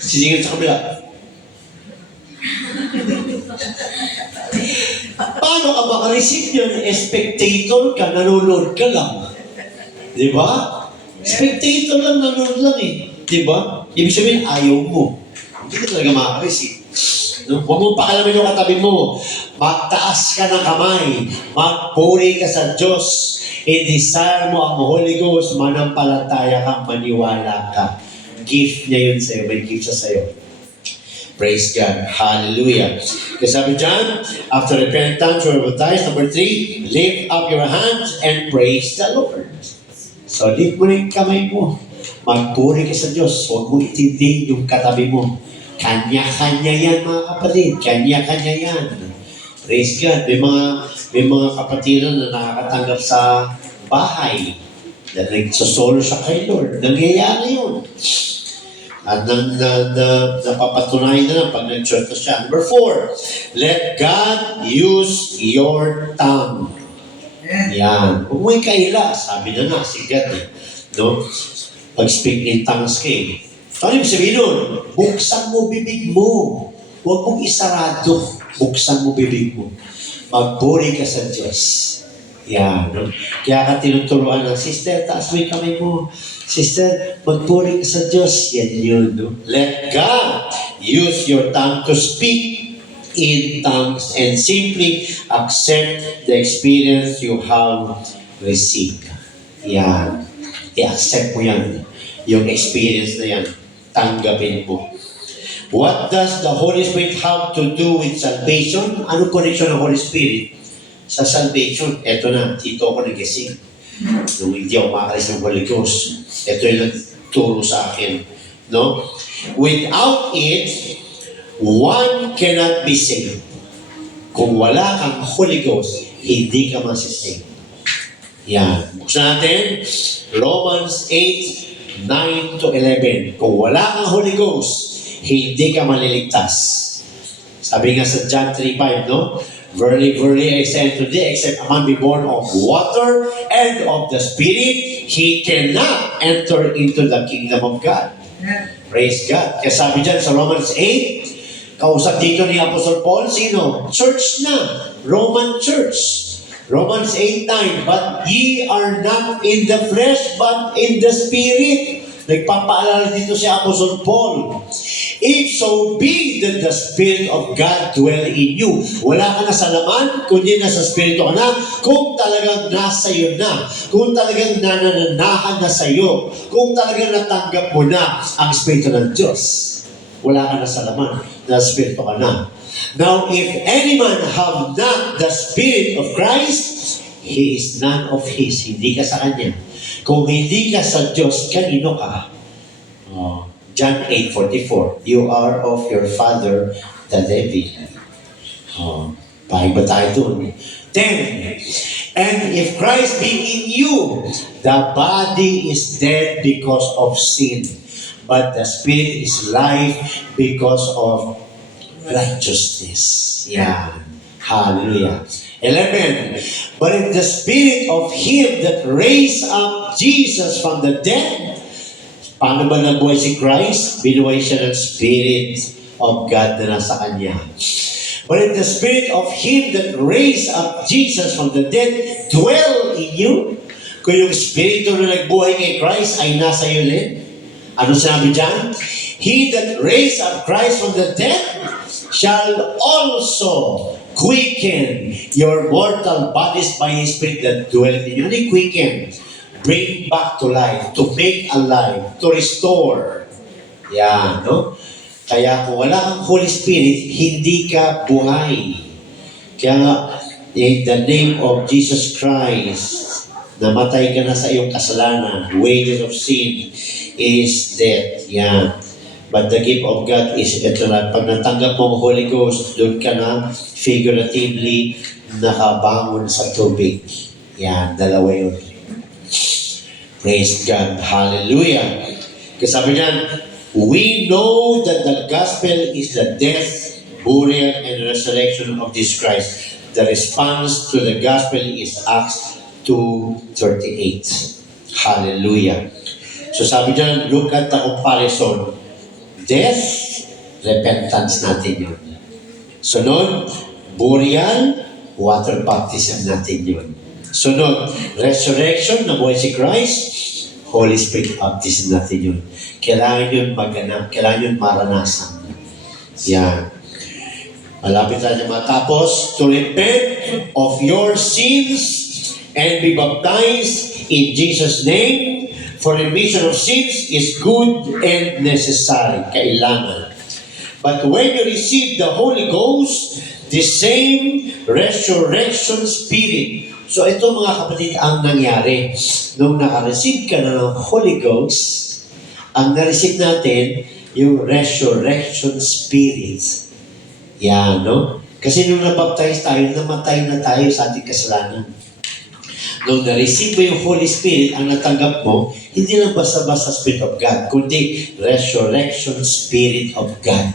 Sisingin sa kabila. Paano ka makareceive yun? Spectator ka, nanonood ka lang. Di ba? Spectator lang, nanonood lang eh. Di ba? Ibig sabihin, ayaw mo. Hindi ka talaga makareceive. No? Huwag mong pakalamin yung katabi mo. Magtaas ka ng kamay. Magpuri ka sa Diyos. I-desire mo ang Holy Ghost. Manampalataya ka, maniwala ka. Gift niya yun sa'yo. May gift siya sa'yo. Praise God. Hallelujah. Kasi sabi dyan, after repentance, you are baptized. Number 3, lift up your hands and praise the Lord. So, lift mo na yung kamay mo. Magpuri ka sa Diyos. Huwag mo itindihin yung katabi mo. Kanya-kanya yan, mga kapatid. Kanya-kanya yan. Praise God. May mga kapatiran na nakakatanggap sa bahay. Na nagsosolo siya kay Lord. Nangyayari yun. At napapatunayan na lang pag nag-church na siya. Number 4, let God use your tongue. Yan. Huwag mo ikaila. Sabi na nga, si God eh. No? Pag-speak in tongues kayo. Ano yung sabihin nun? Buksan mo bibig mo. Huwag mong isarado. Buksan mo bibig mo. Magpuri ka sa Diyos. Yan. No? Kaya ka tinuturuan ng, sister, taas mo yung kamay mo. Sister, magpuri ka sa Diyos. Yan yun. No? Let God use your tongue to speak in tongues and simply accept the experience you have received. Yan. I-accept mo yan. Yung experience na yan. Tanggapin mo. What does the Holy Spirit have to do with salvation? Ano connection ng Holy Spirit sa salvation? Ito na, dito ako nagising. Nung hindi ako makalis ng Holy Ghost. Ito yung nagturo sa akin. No? Without it, one cannot be saved. Kung wala kang Holy Ghost, hindi ka masisave. Yan. Buksan natin. Romans 8:9 to 11. Kung wala kang Holy Ghost, hindi ka maliligtas. Sabi nga sa John 3:5, no? Verily, verily, I say unto thee, except a man be born of water and of the Spirit, he cannot enter into the kingdom of God. Praise God. Kaya sabi dyan sa Romans 8, kausap dito ni Apostle Paul, sino? Church na. Roman Church. Romans 8:9, but ye are not in the flesh, but in the Spirit. Nagpapaalala dito si Apostle Paul. If so be that the Spirit of God dwell in you. Wala ka na sa laman, kundi nasa Espiritu ka na. Kung talagang nasa iyo na, kung talagang nananahan na sa iyo, kung talagang natanggap mo na ang Espiritu ng Diyos, wala ka na sa laman, nasa Espiritu ka na. Now, if any man have not the Spirit of Christ, he is none of his. Hindi ka sa Kanya. Kung hindi ka sa Diyos, kanino ka? John 8:44, you are of your father, the devil. Pahay ba tayo dun? 10, and if Christ be in you, the body is dead because of sin, but the Spirit is life because of righteousness. Yan. Hallelujah. 11. But if the Spirit of Him that raised up Jesus from the dead, paano ba nabuhay si Christ? Binuhay siya ng Spirit of God na nasa Kanya. But if the Spirit of Him that raised up Jesus from the dead dwell in you, kung yung Espiritu na nagbuhay kay Christ ay nasa iyo rin, ano sinabi dyan? He that raised up Christ from the dead shall also quicken your mortal bodies by His Spirit that dwelleth in you. Ano yung quicken? Bring back to life, to make alive, to restore. Yan, no? Kaya kung wala kang Holy Spirit, hindi ka buhay. Kaya nga, in the name of Jesus Christ, namatay ka na sa iyong kasalanan. Wages of sin is death. Yan. But the gift of God is ito na. Pag natanggap mo ang Holy Ghost, doon ka na figuratively nakabangon sa tubig. Yan, dalawa yun. Praise God. Hallelujah. Kasi sabi niyan, we know that the gospel is the death, burial, and resurrection of Jesus Christ. The response to the gospel is Acts 2:38. Hallelujah. So sabi dyan, look at the comparison. Death, repentance natin yun. Sunod, burial, water baptism natin yun. Sunod, resurrection, nabuhay si Christ, Holy Spirit baptism natin yun. Kailangan yun maganap, kailangan yun maranasan. Yan. Malapit tayo matapos. To repent of your sins and be baptized in Jesus' name for remission of sins is good and necessary. Kailangan. But when you receive the Holy Ghost, the same resurrection spirit. So ito mga kapatid ang nangyari. Nung naka-receive ka na ng Holy Ghost, ang na-receive natin yung resurrection spirit. Yan, no? Kasi nung nabaptize tayo, namatay na tayo sa ating kasalanan. Nung na-receive mo yung Holy Spirit, ang natanggap mo, hindi lang basta-basta Spirit of God, kundi resurrection Spirit of God.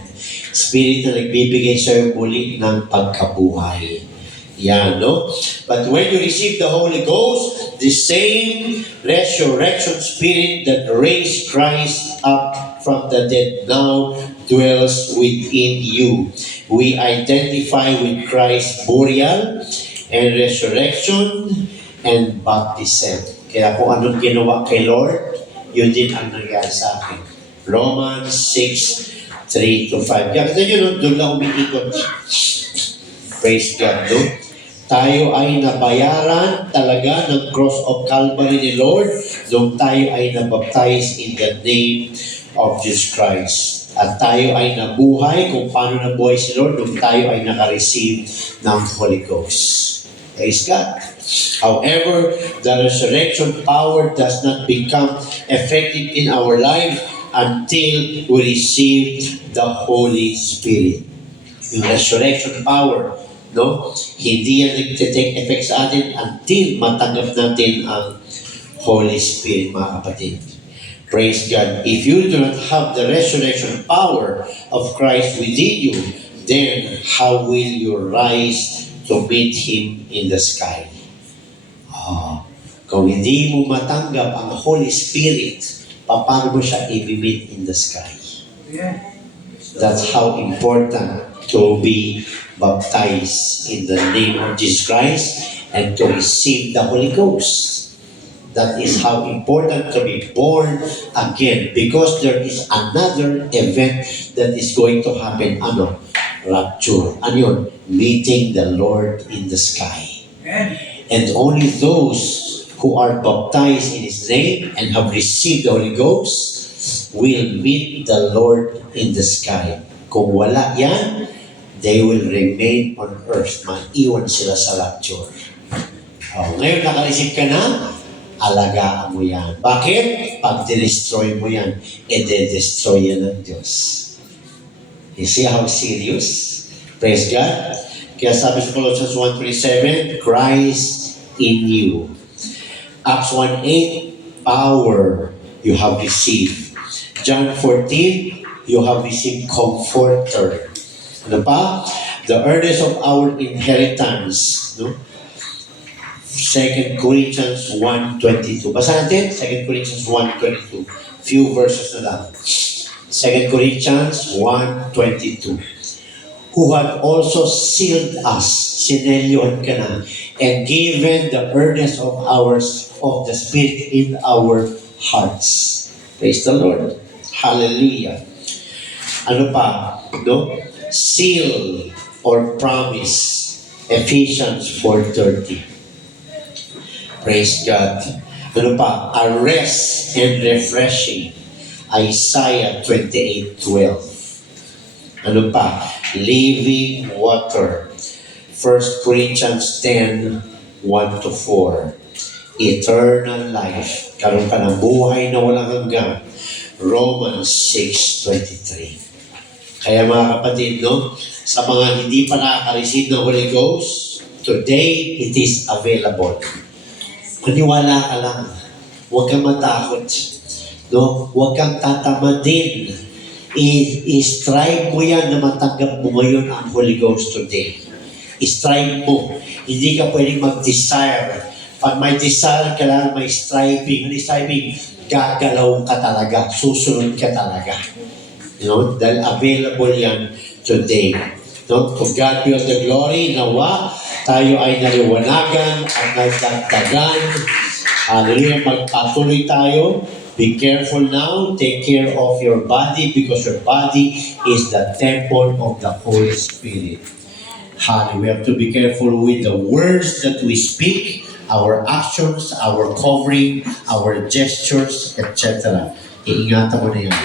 Spirit na nagbibigay sa'yo muli ng pagkabuhay. Yan, no? But when you receive the Holy Ghost, the same resurrection Spirit that raised Christ up from the dead now dwells within you. We identify with Christ's burial and resurrection and baptism. Kaya kung anong ginawa kay Lord, yun din ang nangyari sa akin. Romans 6:3-5. Kaya kita nyo, no? Doon lang umiikot. Praise God, no? Tayo ay nabayaran talaga ng cross of Calvary ni Lord nung tayo ay nabaptize in the name of Jesus Christ. At tayo ay nabuhay kung paano nabuhay si Lord nung tayo ay naka-receive ng Holy Ghost. Praise God. However, the resurrection power does not become effective in our life until we receive the Holy Spirit. Yung resurrection power, no? Hindi yan nag-take effect sa atin until matanggap natin ang Holy Spirit, mga kapatid. Praise God. If you do not have the resurrection power of Christ within you, then how will you rise to meet Him in the sky? Kung hindi mo matanggap ang Holy Spirit, paano mo siya i-meet in the sky? That's how important to be baptized in the name of Jesus Christ and to receive the Holy Ghost. That is how important to be born again, because there is another event that is going to happen. Ano? Rapture. Ano yun? Meeting the Lord in the sky. And only those who are baptized in His name and have received the Holy Ghost will meet the Lord in the sky. Kung wala yan, they will remain on earth. Maiwan sila sa rapture. Ngayon naka-receive ka na, alagaan mo yan. Bakit? Pag destroy mo yan, destroy yan ng Diyos. You see how serious? Praise God. Kaya sabi sa Colossians 1:27, Christ in you. Acts 1:8, power you have received. John 14, you have received comforter. Ano pa? The earnest of our inheritance. No? 2 Corinthians 1:22. Basa natin, 2 Corinthians 1:22. Few verses na lang. 2 Corinthians 1:22. Who had also sealed us, sinelyon ka na, and given the earnest of ours, of the Spirit in our hearts. Praise the Lord. Hallelujah. Ano pa? No? Seal or promise. Ephesians 4:30. Praise God. Ano pa? Arrest and refreshing. Isaiah 28:12. Ano pa? Living water. 1 Corinthians 10:1-4. Eternal life. Karoon ka ng buhay na walang hanggan. Romans 6:23. Kaya mga kapatid, no? Sa mga hindi pa nakaka-receive ng Holy Ghost, today it is available. Maniwala ka lang. Huwag kang matakot. No? Huwag kang tatamadin. I-strive mo yan na matanggap mo ngayon ang Holy Ghost today. I-strive mo. Hindi ka pwedeng mag-desire Pag may desire, kailangan may striving. Ano yung striving? Gagalaw ka talaga. Susunod ka talaga. Dahil available yan today. To God be all the glory. Nawa, tayo ay naliwanagan at nagdagdagan. Hallelujah. Magpatuloy tayo. Be careful now. Take care of your body because your body is the temple of the Holy Spirit. Hallelujah. We have to be careful with the words that we speak, our actions, our covering, our gestures, etc. Iingatan mo na yan.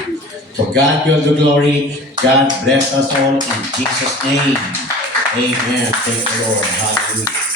To God be all the glory. God bless us all in Jesus' name. Amen. Thank you, Lord. Hallelujah.